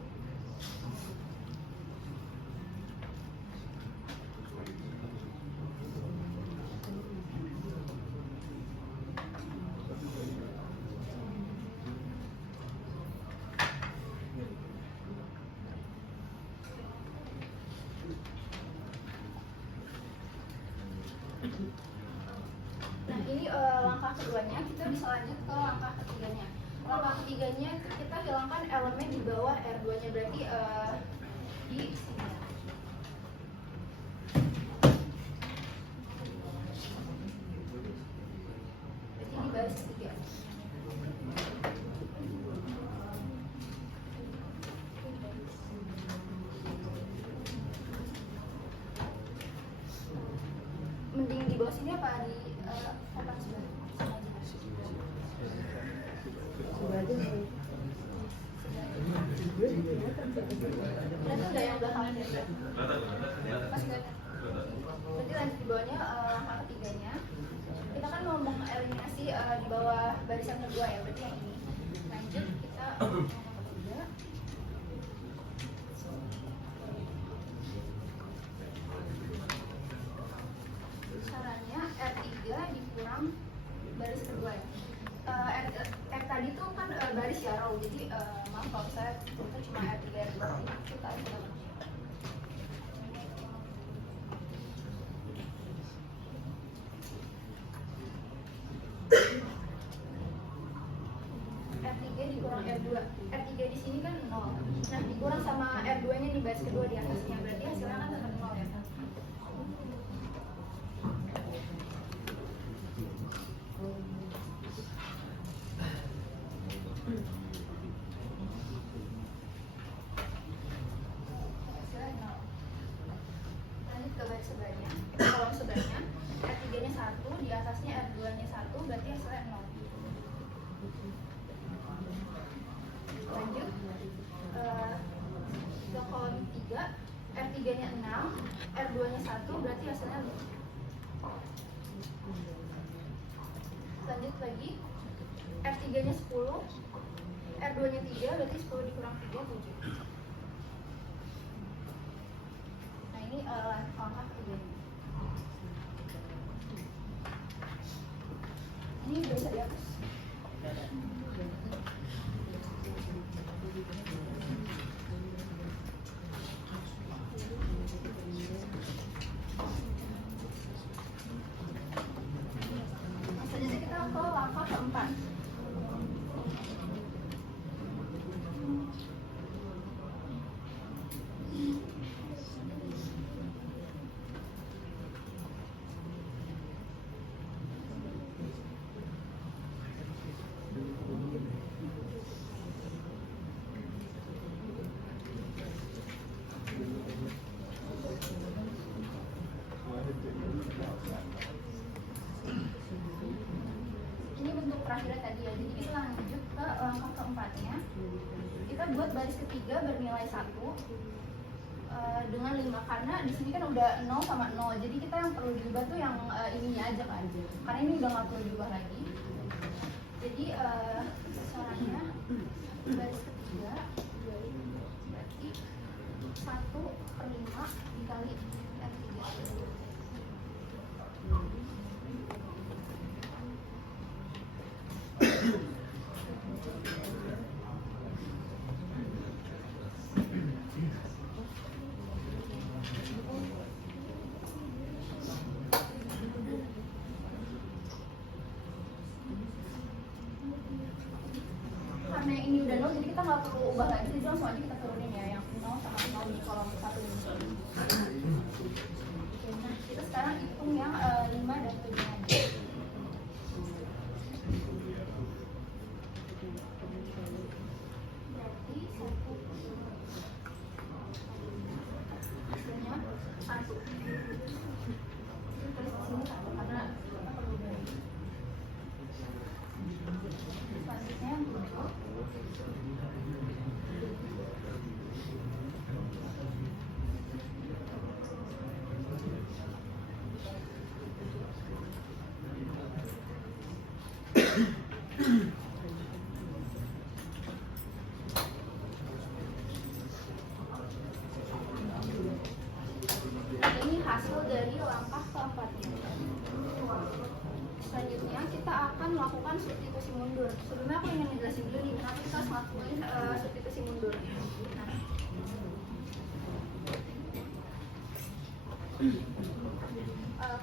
Nah ini langkah keduanya, kita bisa lanjut ke langkah ketiganya. Langkah ketiganya kita hilangkan elemen di bawah R2 nya berarti di sini. Berarti di baris ketiga. Mending di bawah sini apa di papan sebelah? Berarti udah yang belakang ini. Mas lihat. Berarti lanjut di bawahnya langkah ketiganya. Kita kan mau mengeliminasi di bawah barisan kedua ya, berarti yang ini. Lanjut kita langkah ketiga. Caranya R3 dikurang baris kedua ya. R tadi tuh kan baris ya row, jadi maaf kalau saya itu cuma R3 R2 kita aja. R3 dikurang R2, R3 di sini kan 0. Nah dikurang sama R2 nya di baris kedua di atasnya, berarti hasilnya kan tetap 0 ya. Lanjut ke baris sebelahnya, kolom sebelahnya R3 nya 1, di atasnya R2 nya 1 berarti hasilnya 0. Lanjut ke kolom 3, R3 nya 6, R2 nya 1 berarti hasilnya 5. Lanjut lagi R3 nya 10, R2 nya 3 berarti 10 dikurang 3 7. Nah ini langkah ketiganya. Ini bisa dihapus. Selanjutnya kita ke langkah keempat. Ini bentuk terakhir tadi ya, jadi kita lanjut ke langkah keempatnya. Kita buat baris ketiga bernilai 1 dengan 5, karena di sini kan udah 0 sama 0, jadi kita yang perlu diubah tuh yang ininya aja kan, karena ini udah nggak perlu diubah lagi. Jadi caranya baris ketiga berarti 1/5 dikali R3. Karena yang ini udah 0, jadi kita nggak perlu ubah lagi, jadi langsung aja kita turunin ya yang 0 sama 0 di kolom 1 ini. Nah, kita sekarang hitung yang 5 dan 7. Berarti 1 hasilnya 1. Terus di sini 1 karena kita perlu bagi. Selanjutnya yang 7. Ini hasil dari langkah keempatnya. Selanjutnya kita akan melakukan substitusi mundur. Sebelumnya aku ingin menjelaskan dulu nih kenapa kita harus melakukan substitusi mundur.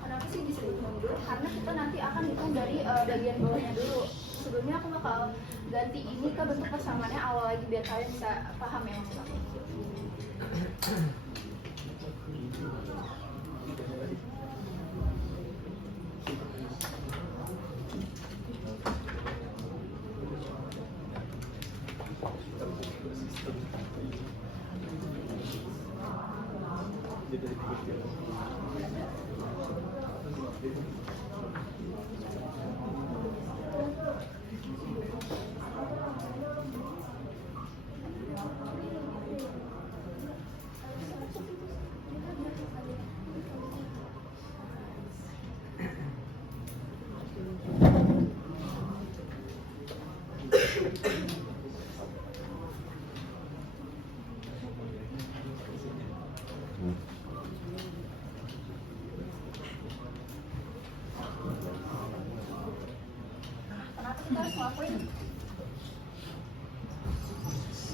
Kenapa sih disebut mundur? Karena kita nanti akan hitung dari bagian bawahnya dulu. Sebelumnya aku bakal ganti ini ke bentuk persamaannya awal lagi biar kalian bisa paham ya maksud aku.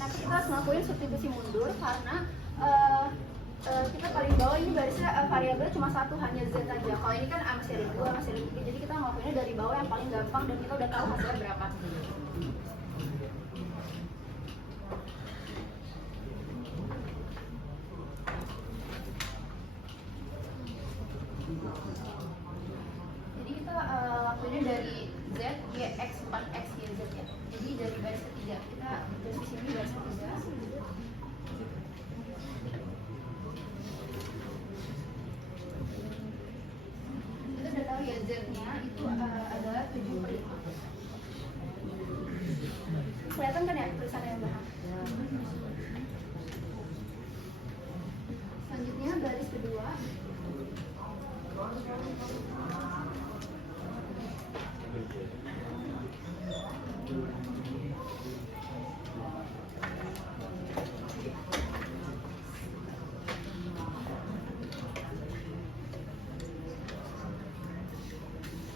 Nanti kita harus ngelakuin substitusi mundur karena kita paling bawah ini garisnya variabelnya cuma satu, hanya z aja. Kalau ini kan A masih ada 2, masih ada 3, jadi kita ngelakuinnya dari bawah yang paling gampang dan kita udah tahu hasilnya berapa. Jadi kita lakuinnya dari z, y, x, 4x, y, z ya. Jadi dari baris ketiga, kita dari sini baris ketiga. Kita udah tahu ya z-nya itu adalah 7/5. Kelihatan kan ya tulisannya yang benar? Selanjutnya baris kedua.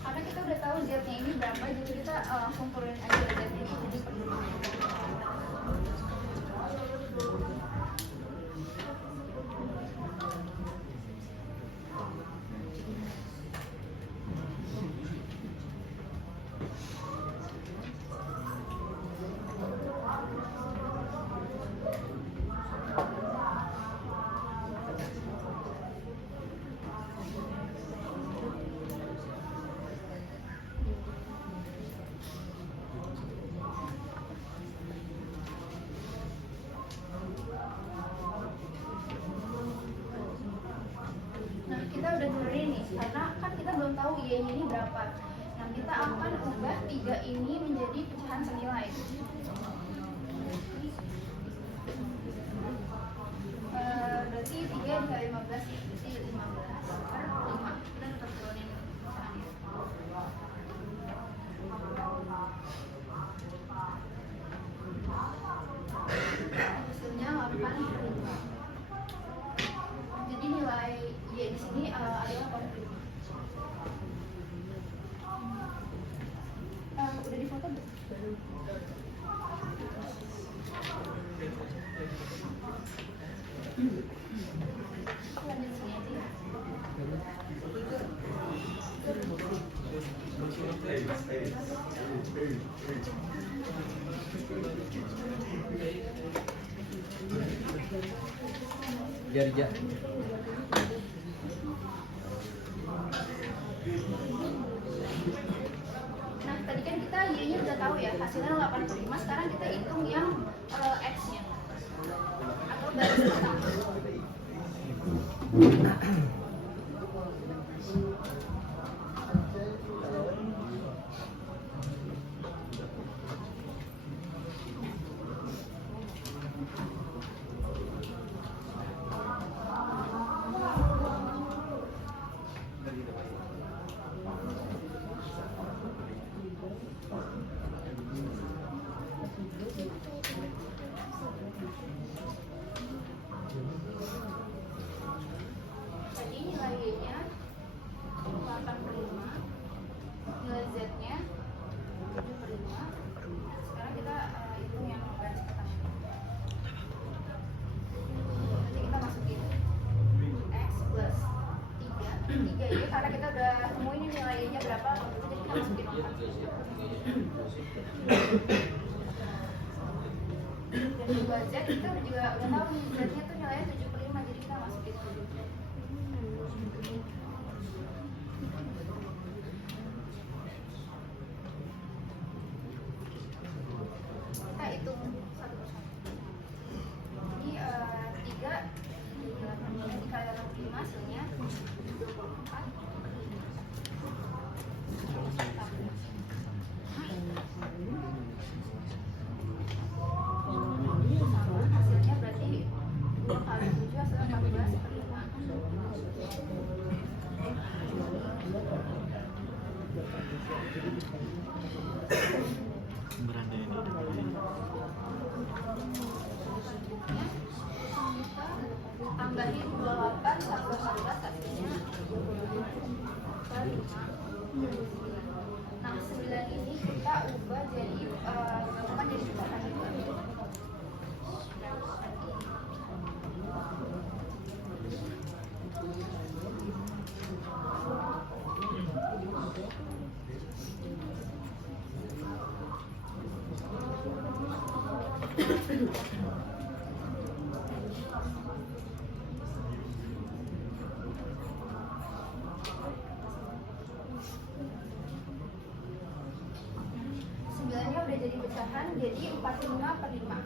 Karena kita udah tahu z-nya ini berapa, jadi kita langsung turunin aja z-nya ini jadi per 5. Nah, kita udah turunin nih, karena kan kita belum tahu y-nya ini berapa. Nah, kita akan ubah 3 ini menjadi pecahan senilai. Berarti 3 dikali 15 ya, berarti 15/5. Kita tetap turunin pecahannya. Hasilnya 8/5. Jadi nilai y di sini adalah 8/5. Udah difoto belum? Lanjut sini aja ya. Biar tahu ya hasilnya 8/5. Sekarang kita hitung yang X-nya atau garis pertama. Jadi nilai Y-nya 8/5, nilai Z-nya 7/5. Sekarang kita hitung yang garis pertama. Nanti kita masukin X plus 3Y karena kita udah temuin ini nilai Y-nya berapa, jadi kita masukin 4. Dan juga Z kita juga udah tahu nih, Z-nya tuh nilainya 7/5, jadi kita masukin 7. Kita hitung satu persatu. Ini 3 dikali 85 hasilnya 24. Sama hasilnya berarti 2 kali 7 hasilnya 14/5. Tambahin 28 tambah 14 hasilnya 5. Nah 9 ini kita ubah jadi gabungan jadi pecahan juga. Sembilannya udah jadi pecahan, jadi 45/5.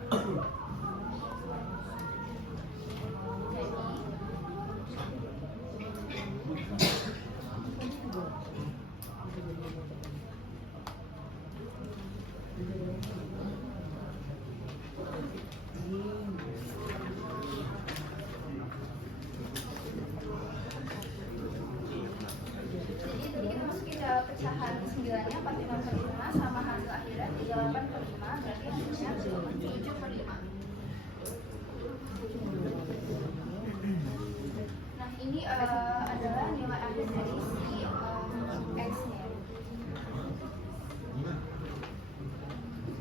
Jadi tadi kita masukin pecahan 9-nya 45/5 sama hasil akhirnya 38/5, berarti hasilnya 7/5. Nah ini adalah nilai akhir dari si X-nya.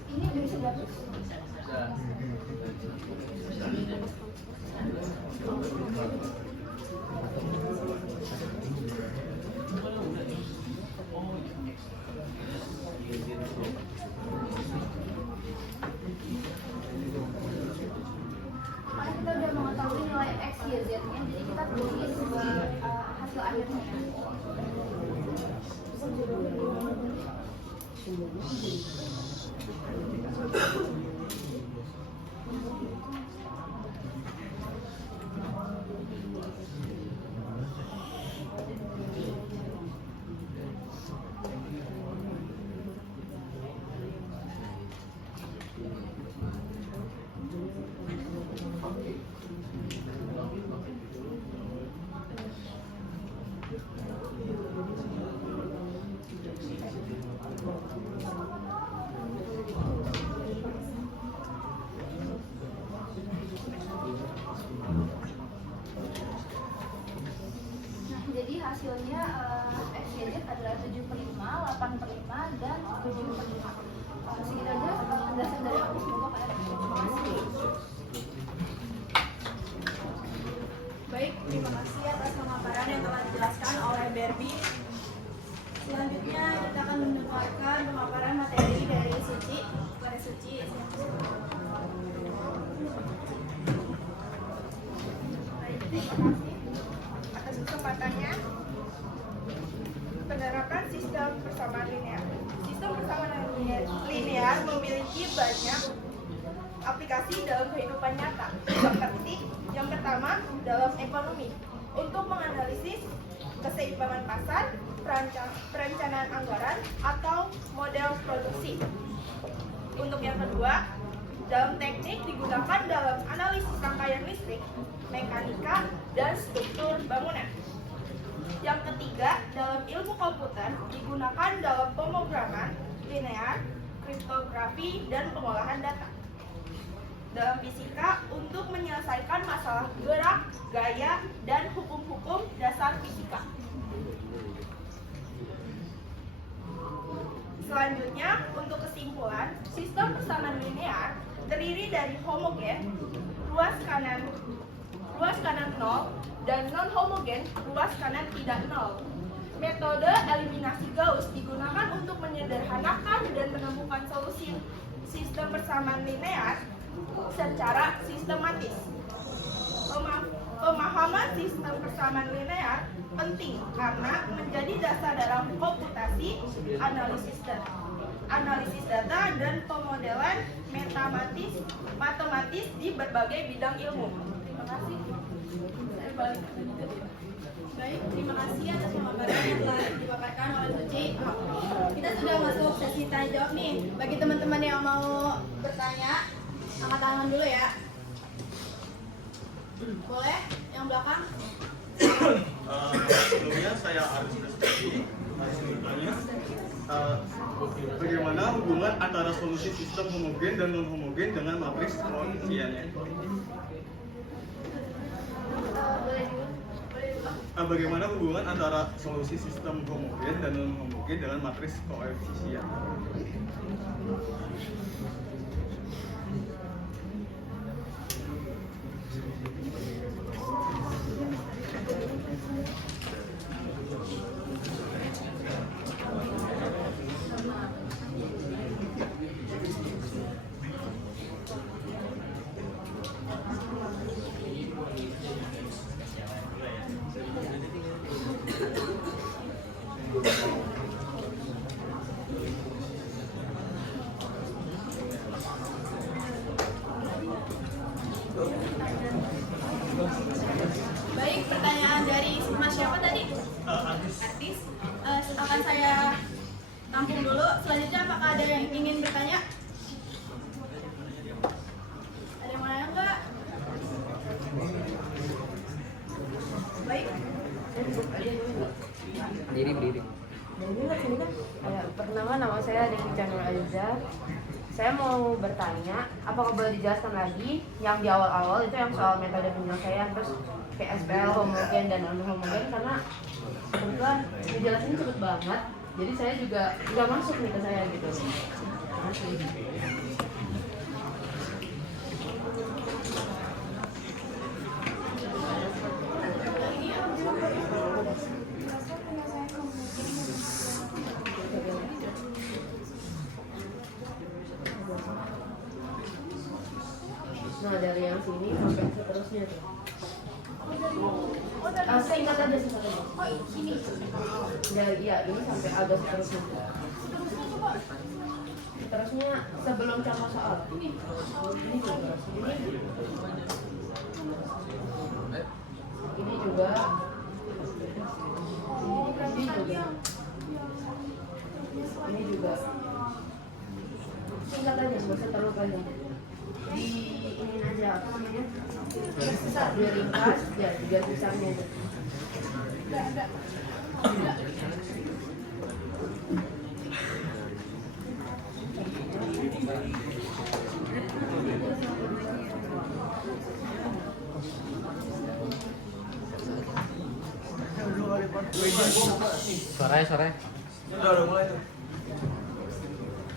Ini dari sebelah karena kita udah mengetahui nilai X, Y, Z-nya, jadi kita tulis hasil akhirnya. Nah, jadi hasilnya X, Y, Z adalah 7/5, 8/5, dan 7/5. Segitu aja penjelasan dari aku, semoga kalian terima kasih. Baik, terima kasih atas pemaparan yang telah dijelaskan oleh Barbie. Selanjutnya kita akan mendengarkan pemaparan materi dari Suci. Kepada Suci, Baik, terima kasih atas kesempatannya. penerapan sistem persamaan linear. Sistem persamaan linear memiliki banyak aplikasi dalam kehidupan nyata. Seperti yang pertama dalam ekonomi, untuk menganalisis keseimbangan pasar, perencanaan anggaran, atau model produksi. Untuk yang kedua, dalam teknik digunakan dalam analisis rangkaian listrik, mekanika, dan struktur bangunan. Yang ketiga, dalam ilmu komputer digunakan dalam pemrograman linear, kriptografi, dan pengolahan data. Dalam fisika untuk menyelesaikan masalah gerak, gaya, dan hukum-hukum dasar fisika. Selanjutnya, untuk kesimpulan, sistem persamaan linear terdiri dari homogen, ruas kanan 0, dan non-homogen, ruas kanan tidak 0. Metode eliminasi Gauss digunakan untuk menyederhanakan dan menemukan solusi sistem persamaan linear secara sistematis. Pemahaman sistem persamaan linear penting karena menjadi dasar dalam komputasi, analisis data, dan pemodelan matematis di berbagai bidang ilmu. Terima kasih. Saya balik. Baik, terima kasih atas pemaparan yang telah dipaparkan oleh Suci. Kita sudah masuk sesi tanya jawab nih. Bagi teman-teman yang mau bertanya, angkat tangan dulu ya. Boleh? Yang belakang? Sebelumnya saya Aris Prestasi, bertanya bagaimana hubungan antara solusi sistem homogen dan non homogen dengan matriks koefisiennya? Bagaimana hubungan antara solusi sistem homogen dan non homogen dengan matriks koefisien? Baik, pertanyaan dari Mas siapa tadi? Artis. Akan saya tampung dulu. Selanjutnya apakah ada yang ingin bertanya? Ada yang mau nanya enggak? Baik. Berdiri. Pertama, nama saya Devi Chanur Aliza. Saya mau bertanya, apakah boleh dijelaskan lagi yang di awal-awal itu yang soal metode penyelesaian, terus kayak SPL, homogen, dan non-homogen, karena kebetulan dijelasin cepet banget, jadi saya juga nggak masuk nih ke saya gitu. Nah, dari yang sini sampai seterusnya tuh. Singkat aja. Oh, sini. Dari ini sampai agak seterusnya. Seterusnya sebelum contoh soal. Ini juga. Ini juga. Singkat aja, nggak usah terlalu panjang. Di ini aja apa namanya, besar dia ringkas ya, juga besarnya aja. Sore. Udah mulai tuh.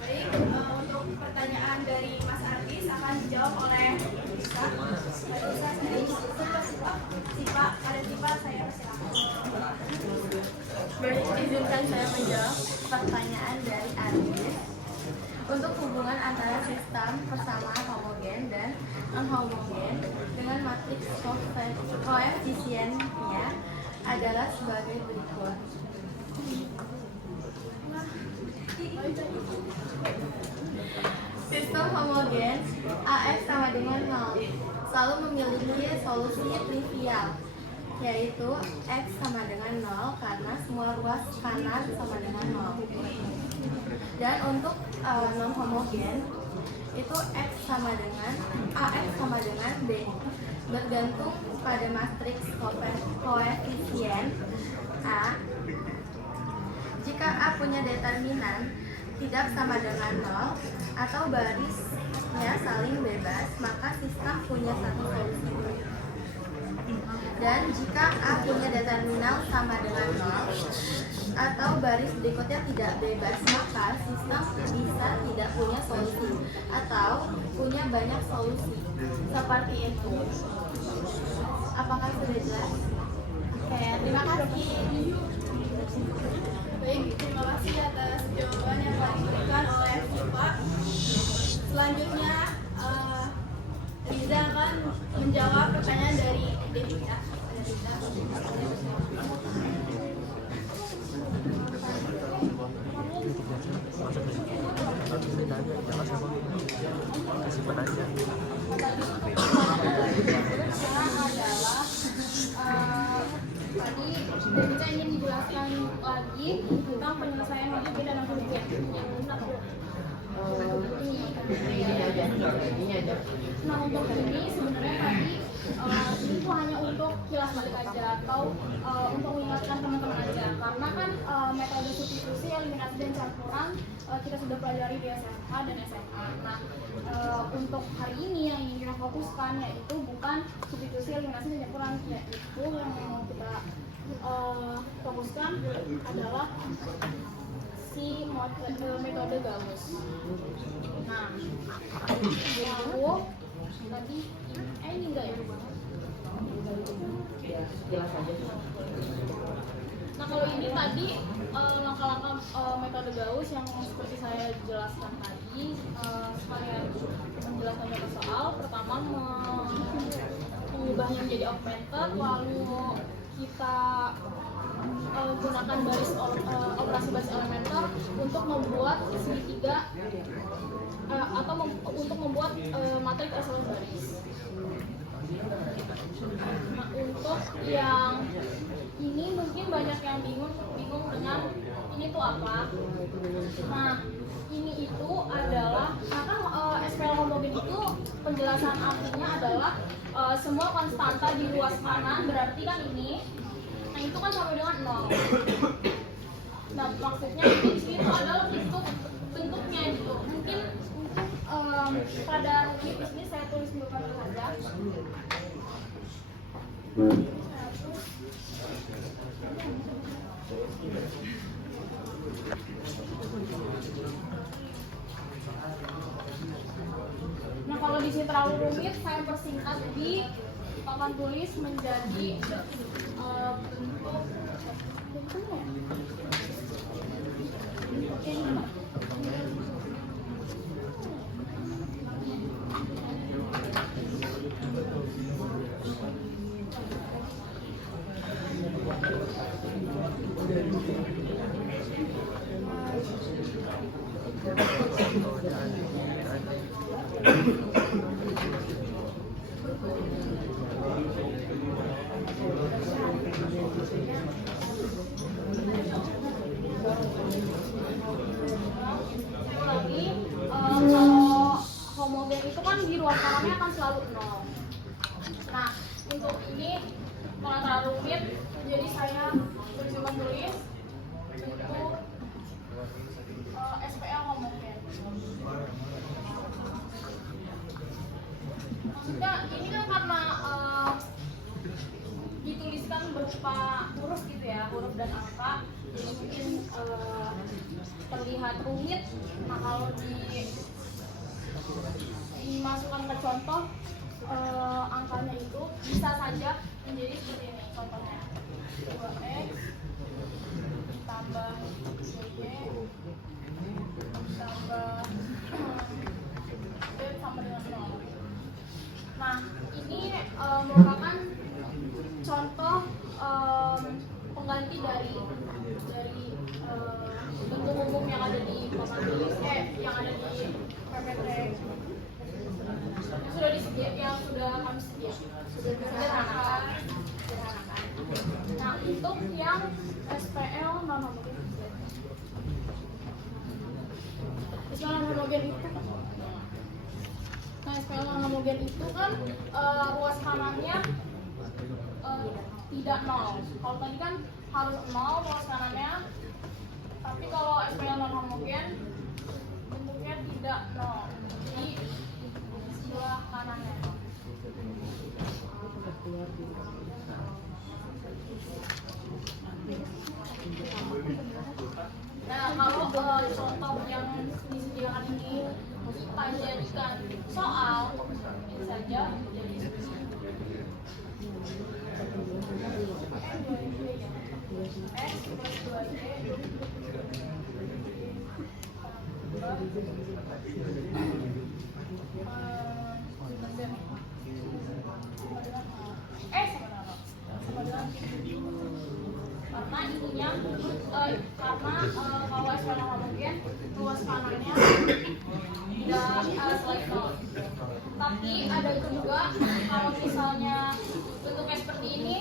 Baik, untuk pertanyaan dari Mas Artis akan dijawab oleh Lisa. Sipa, saya persilakan. Baik, izinkan saya menjawab pertanyaan dari Artis. Untuk hubungan antara sistem persamaan homogen dan non-homogen dengan matriks koefisiennya adalah sebagai berikut. Sistem homogen AX sama dengan 0 selalu memiliki solusi trivial, yaitu X sama dengan 0 karena semua ruas kanan sama dengan 0. Dan untuk non homogen itu X sama dengan AX sama dengan B bergantung pada matriks koefisien A. Jika A punya determinan tidak sama dengan 0 atau barisnya saling bebas, maka sistem punya satu solusi. Dan jika A punya determinal sama dengan 0 atau baris berikutnya tidak bebas, maka sistem bisa tidak punya solusi atau punya banyak solusi. Seperti itu. Apakah sudah jelas? Oke, terima kasih. Baik, terima kasih atas jawaban yang telah diberikan oleh Bapak. Selanjutnya, Riza akan menjawab pertanyaan dari Devita. Tadi Devita ingin dijelaskan lagi tentang penyelesaian homogen dan non homogen yang benar. Ini aja. Nah, untuk ini sebenarnya tadi ini tuh hanya untuk kilas balik aja atau untuk mengingatkan teman-teman aja, karena kan metode substitusi, eliminasi dan campuran kita sudah pelajari di SMA dan SMA. Nah, untuk hari ini yang ingin kita fokuskan yaitu bukan substitusi, eliminasi dan campuran, yaitu yang mau kita fokuskan adalah si metode Gauss. Nah, lalu tadi ini enggak ya? Jelas aja. Nah, kalau ini tadi langkah-langkah metode Gauss yang seperti saya jelaskan tadi, saya menjelaskannya ke soal. Pertama, mengubahnya menjadi augmented, lalu kita gunakan baris operasi baris elementer untuk membuat segitiga atau untuk membuat matriks echelon baris. Nah, untuk yang ini mungkin banyak yang bingung dengan ini tuh apa. Nah, ini itu adalah, nah kan SPL homogen itu penjelasan artinya adalah semua konstanta di ruas kanan, berarti kan ini, nah itu kan sama dengan 0. Nah, maksudnya ini itu adalah bentuknya gitu. Mungkin pada rumit ini saya tulis dulu saja. Nah, kalau di sini terlalu rumit, saya persingkat di papan tulis menjadi bentuk ini. Kalau homogen itu kan di ruas kanannya akan selalu 0. Nah, untuk ini kalau terlalu rumit, jadi saya coba tulis itu SPL homogen. Maksudnya ini kan karena dituliskan berupa huruf gitu ya, huruf dan angka, jadi mungkin terlihat rumit. Nah, kalau dimasukkan ke contoh angkanya itu bisa saja menjadi seperti ini contohnya, 2x tambah 2y tambah z sama dengan 0. Nah, ini merupakan contoh pengganti dari bentuk umum yang ada di yang ada di PPT yang sudah disediakan, yang sudah kami sediakan, sederhanakan. Nah, untuk yang SPL non homogen, SPL non homogen itu, nah SPL non homogen itu kan ruas kanannya tidak nol. Kalau tadi kan harus nol ruas kanannya, tapi kalau SPL non homogen bentuknya tidak nol, jadi sebelah kanannya. Nah, kalau contoh yang disediakan ini kita jadikan soal, ini saja jadi X plus 2Y karena intinya kalau SPL homogen ruas kanannya tidak selain nol. Tapi ada juga kalau misalnya bentuknya seperti ini,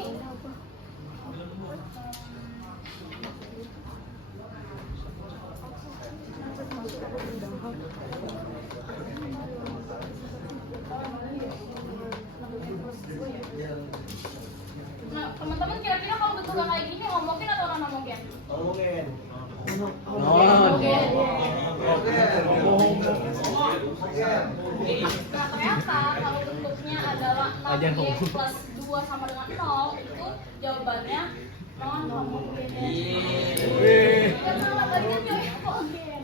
nah teman-teman kira-kira kalau bentuknya kayak gini homogen atau non homogen? Homogen. Nah ternyata kalau bentuknya adalah 6Y plus 2 sama dengan 0, itu jawabannya non homogen. Karena tadi kan jawabnya homogen.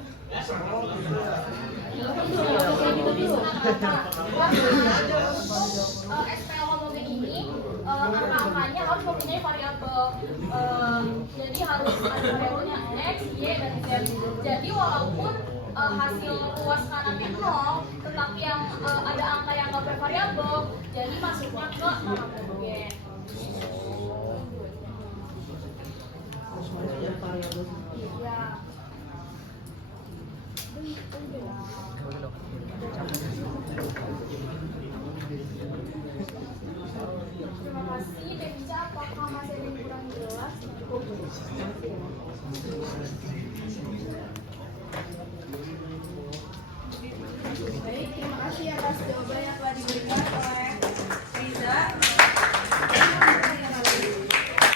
SPL homogen ini angka-angkanya harus mempunyai variabel, jadi harus ada variabelnya X, Y, dan Z. Jadi walaupun hasil ruas kanannya 0, tetapi yang ada angka yang nggak bervariabel, jadi masuknya ke non homogen. Ya. Terima kasih. Deja, apakah masih ada yang kurang jelas? Baik, terima kasih atas jawaban yang telah diberikan oleh Riza.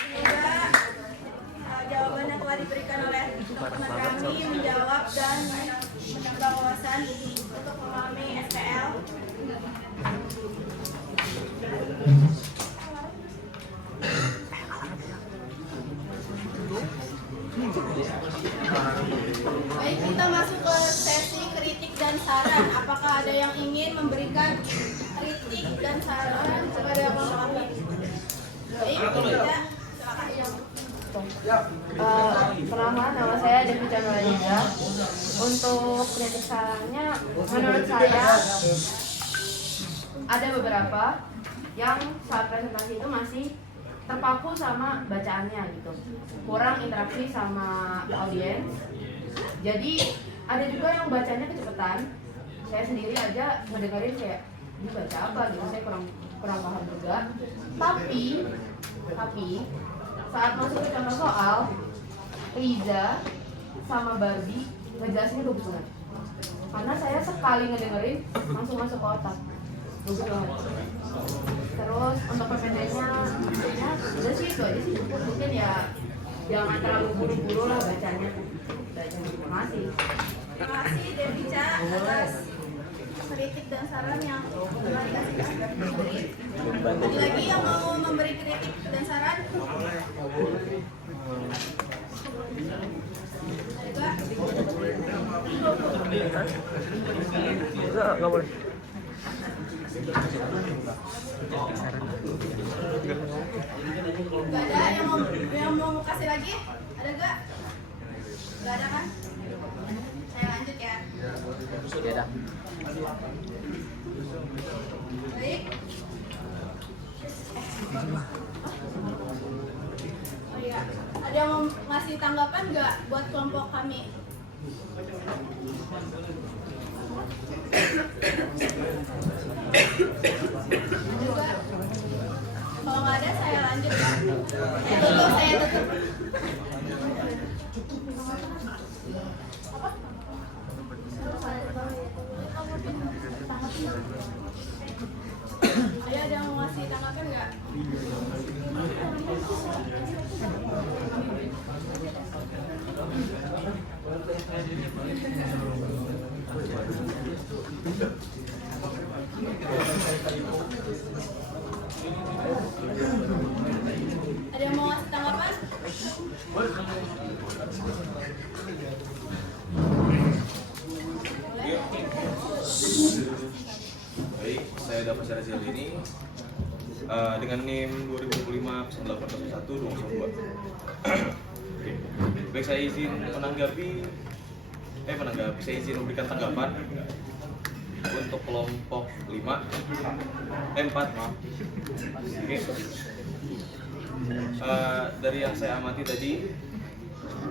Semoga jawaban yang telah diberikan oleh teman kami menjawab dan menambah wawasan untuk memahami SPL. Baik, kita masuk ke sesi kritik dan saran. Apakah ada yang ingin memberikan kritik dan saran kepada kami? Baik, tidak. Silakan. Pertama, nama saya Devi Chandra. Untuk kritik sarannya, menurut saya ada beberapa yang saat presentasi itu masih terpaku sama bacaannya gitu, kurang interaksi sama audiens. Jadi ada juga yang bacanya kecepatan. Saya sendiri aja ngedengerin kayak ini baca apa gitu, saya kurang paham juga. Tapi saat masuk ke contoh soal, Riza sama Barbie ngejelasinnya bagus banget. Karena saya sekali ngedengerin langsung masuk ke otak. Bagus banget. Terus untuk PPT-nya ya udah sih itu aja sih. Mungkin ya jangan terlalu buru-buru lah bacanya. Terima kasih. Terima kasih Devica atas kritik dan saran yang telah dikasihkan. Ada lagi yang mau memberi kritik dan saran? Nggak boleh. Gak ada yang mau kasih lagi? Ada gak? Gak ada kan? Saya lanjut ya. Baik. Oh iya, ada yang mau ngasih tanggapan nggak buat kelompok kami? Kalau nggak ada saya lanjut ya. Saya tutup. Ayo ada yang mau ngasih tanggapan nggak? Ada yang mau ngasih tanggapan? Baik, saya dapat secara hasil ini dengan NIM 2005-1801-202. Oke. Baik, saya izin saya izin memberikan tanggapan untuk kelompok 4 maaf. Oke. Dari yang saya amati tadi,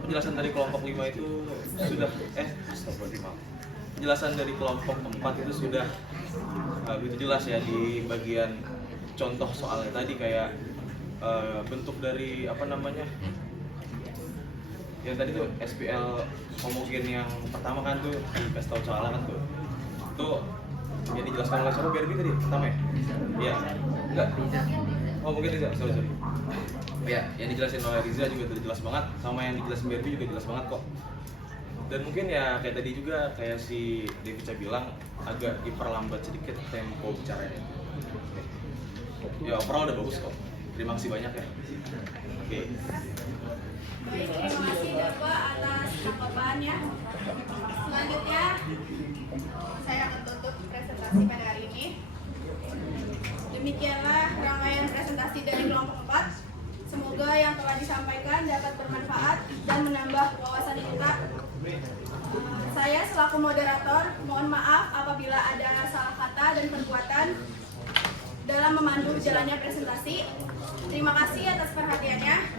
penjelasan dari kelompok 5 itu sudah penjelasan dari kelompok 4 itu sudah begitu jelas ya di bagian contoh soalnya tadi, kayak bentuk dari yang tadi tuh SPL homogen yang pertama kan tuh dikasih tahu soalnya kan tuh yang dijelaskan oleh siapa Barbie tadi pertama ya? Iya, enggak homogen Riza, sorry. Ya, yang dijelasin oleh Riza juga udah jelas banget, sama yang dijelasin Barbie juga jelas banget kok. Dan mungkin ya kayak tadi juga kayak si Devica bilang agak diperlambat sedikit tempo bicaranya. Ya overall udah bagus kok. Terima kasih banyak ya. Oke. Baik, terima kasih Bapak atas tanggapannya. Selanjutnya saya akan tutup presentasi pada hari ini. Demikianlah rangkaian presentasi dari kelompok 4. Semoga yang telah disampaikan dapat bermanfaat dan menambah wawasan kita. Saya selaku moderator, mohon maaf apabila ada salah kata dan perbuatan dalam memandu jalannya presentasi. Terima kasih atas perhatiannya.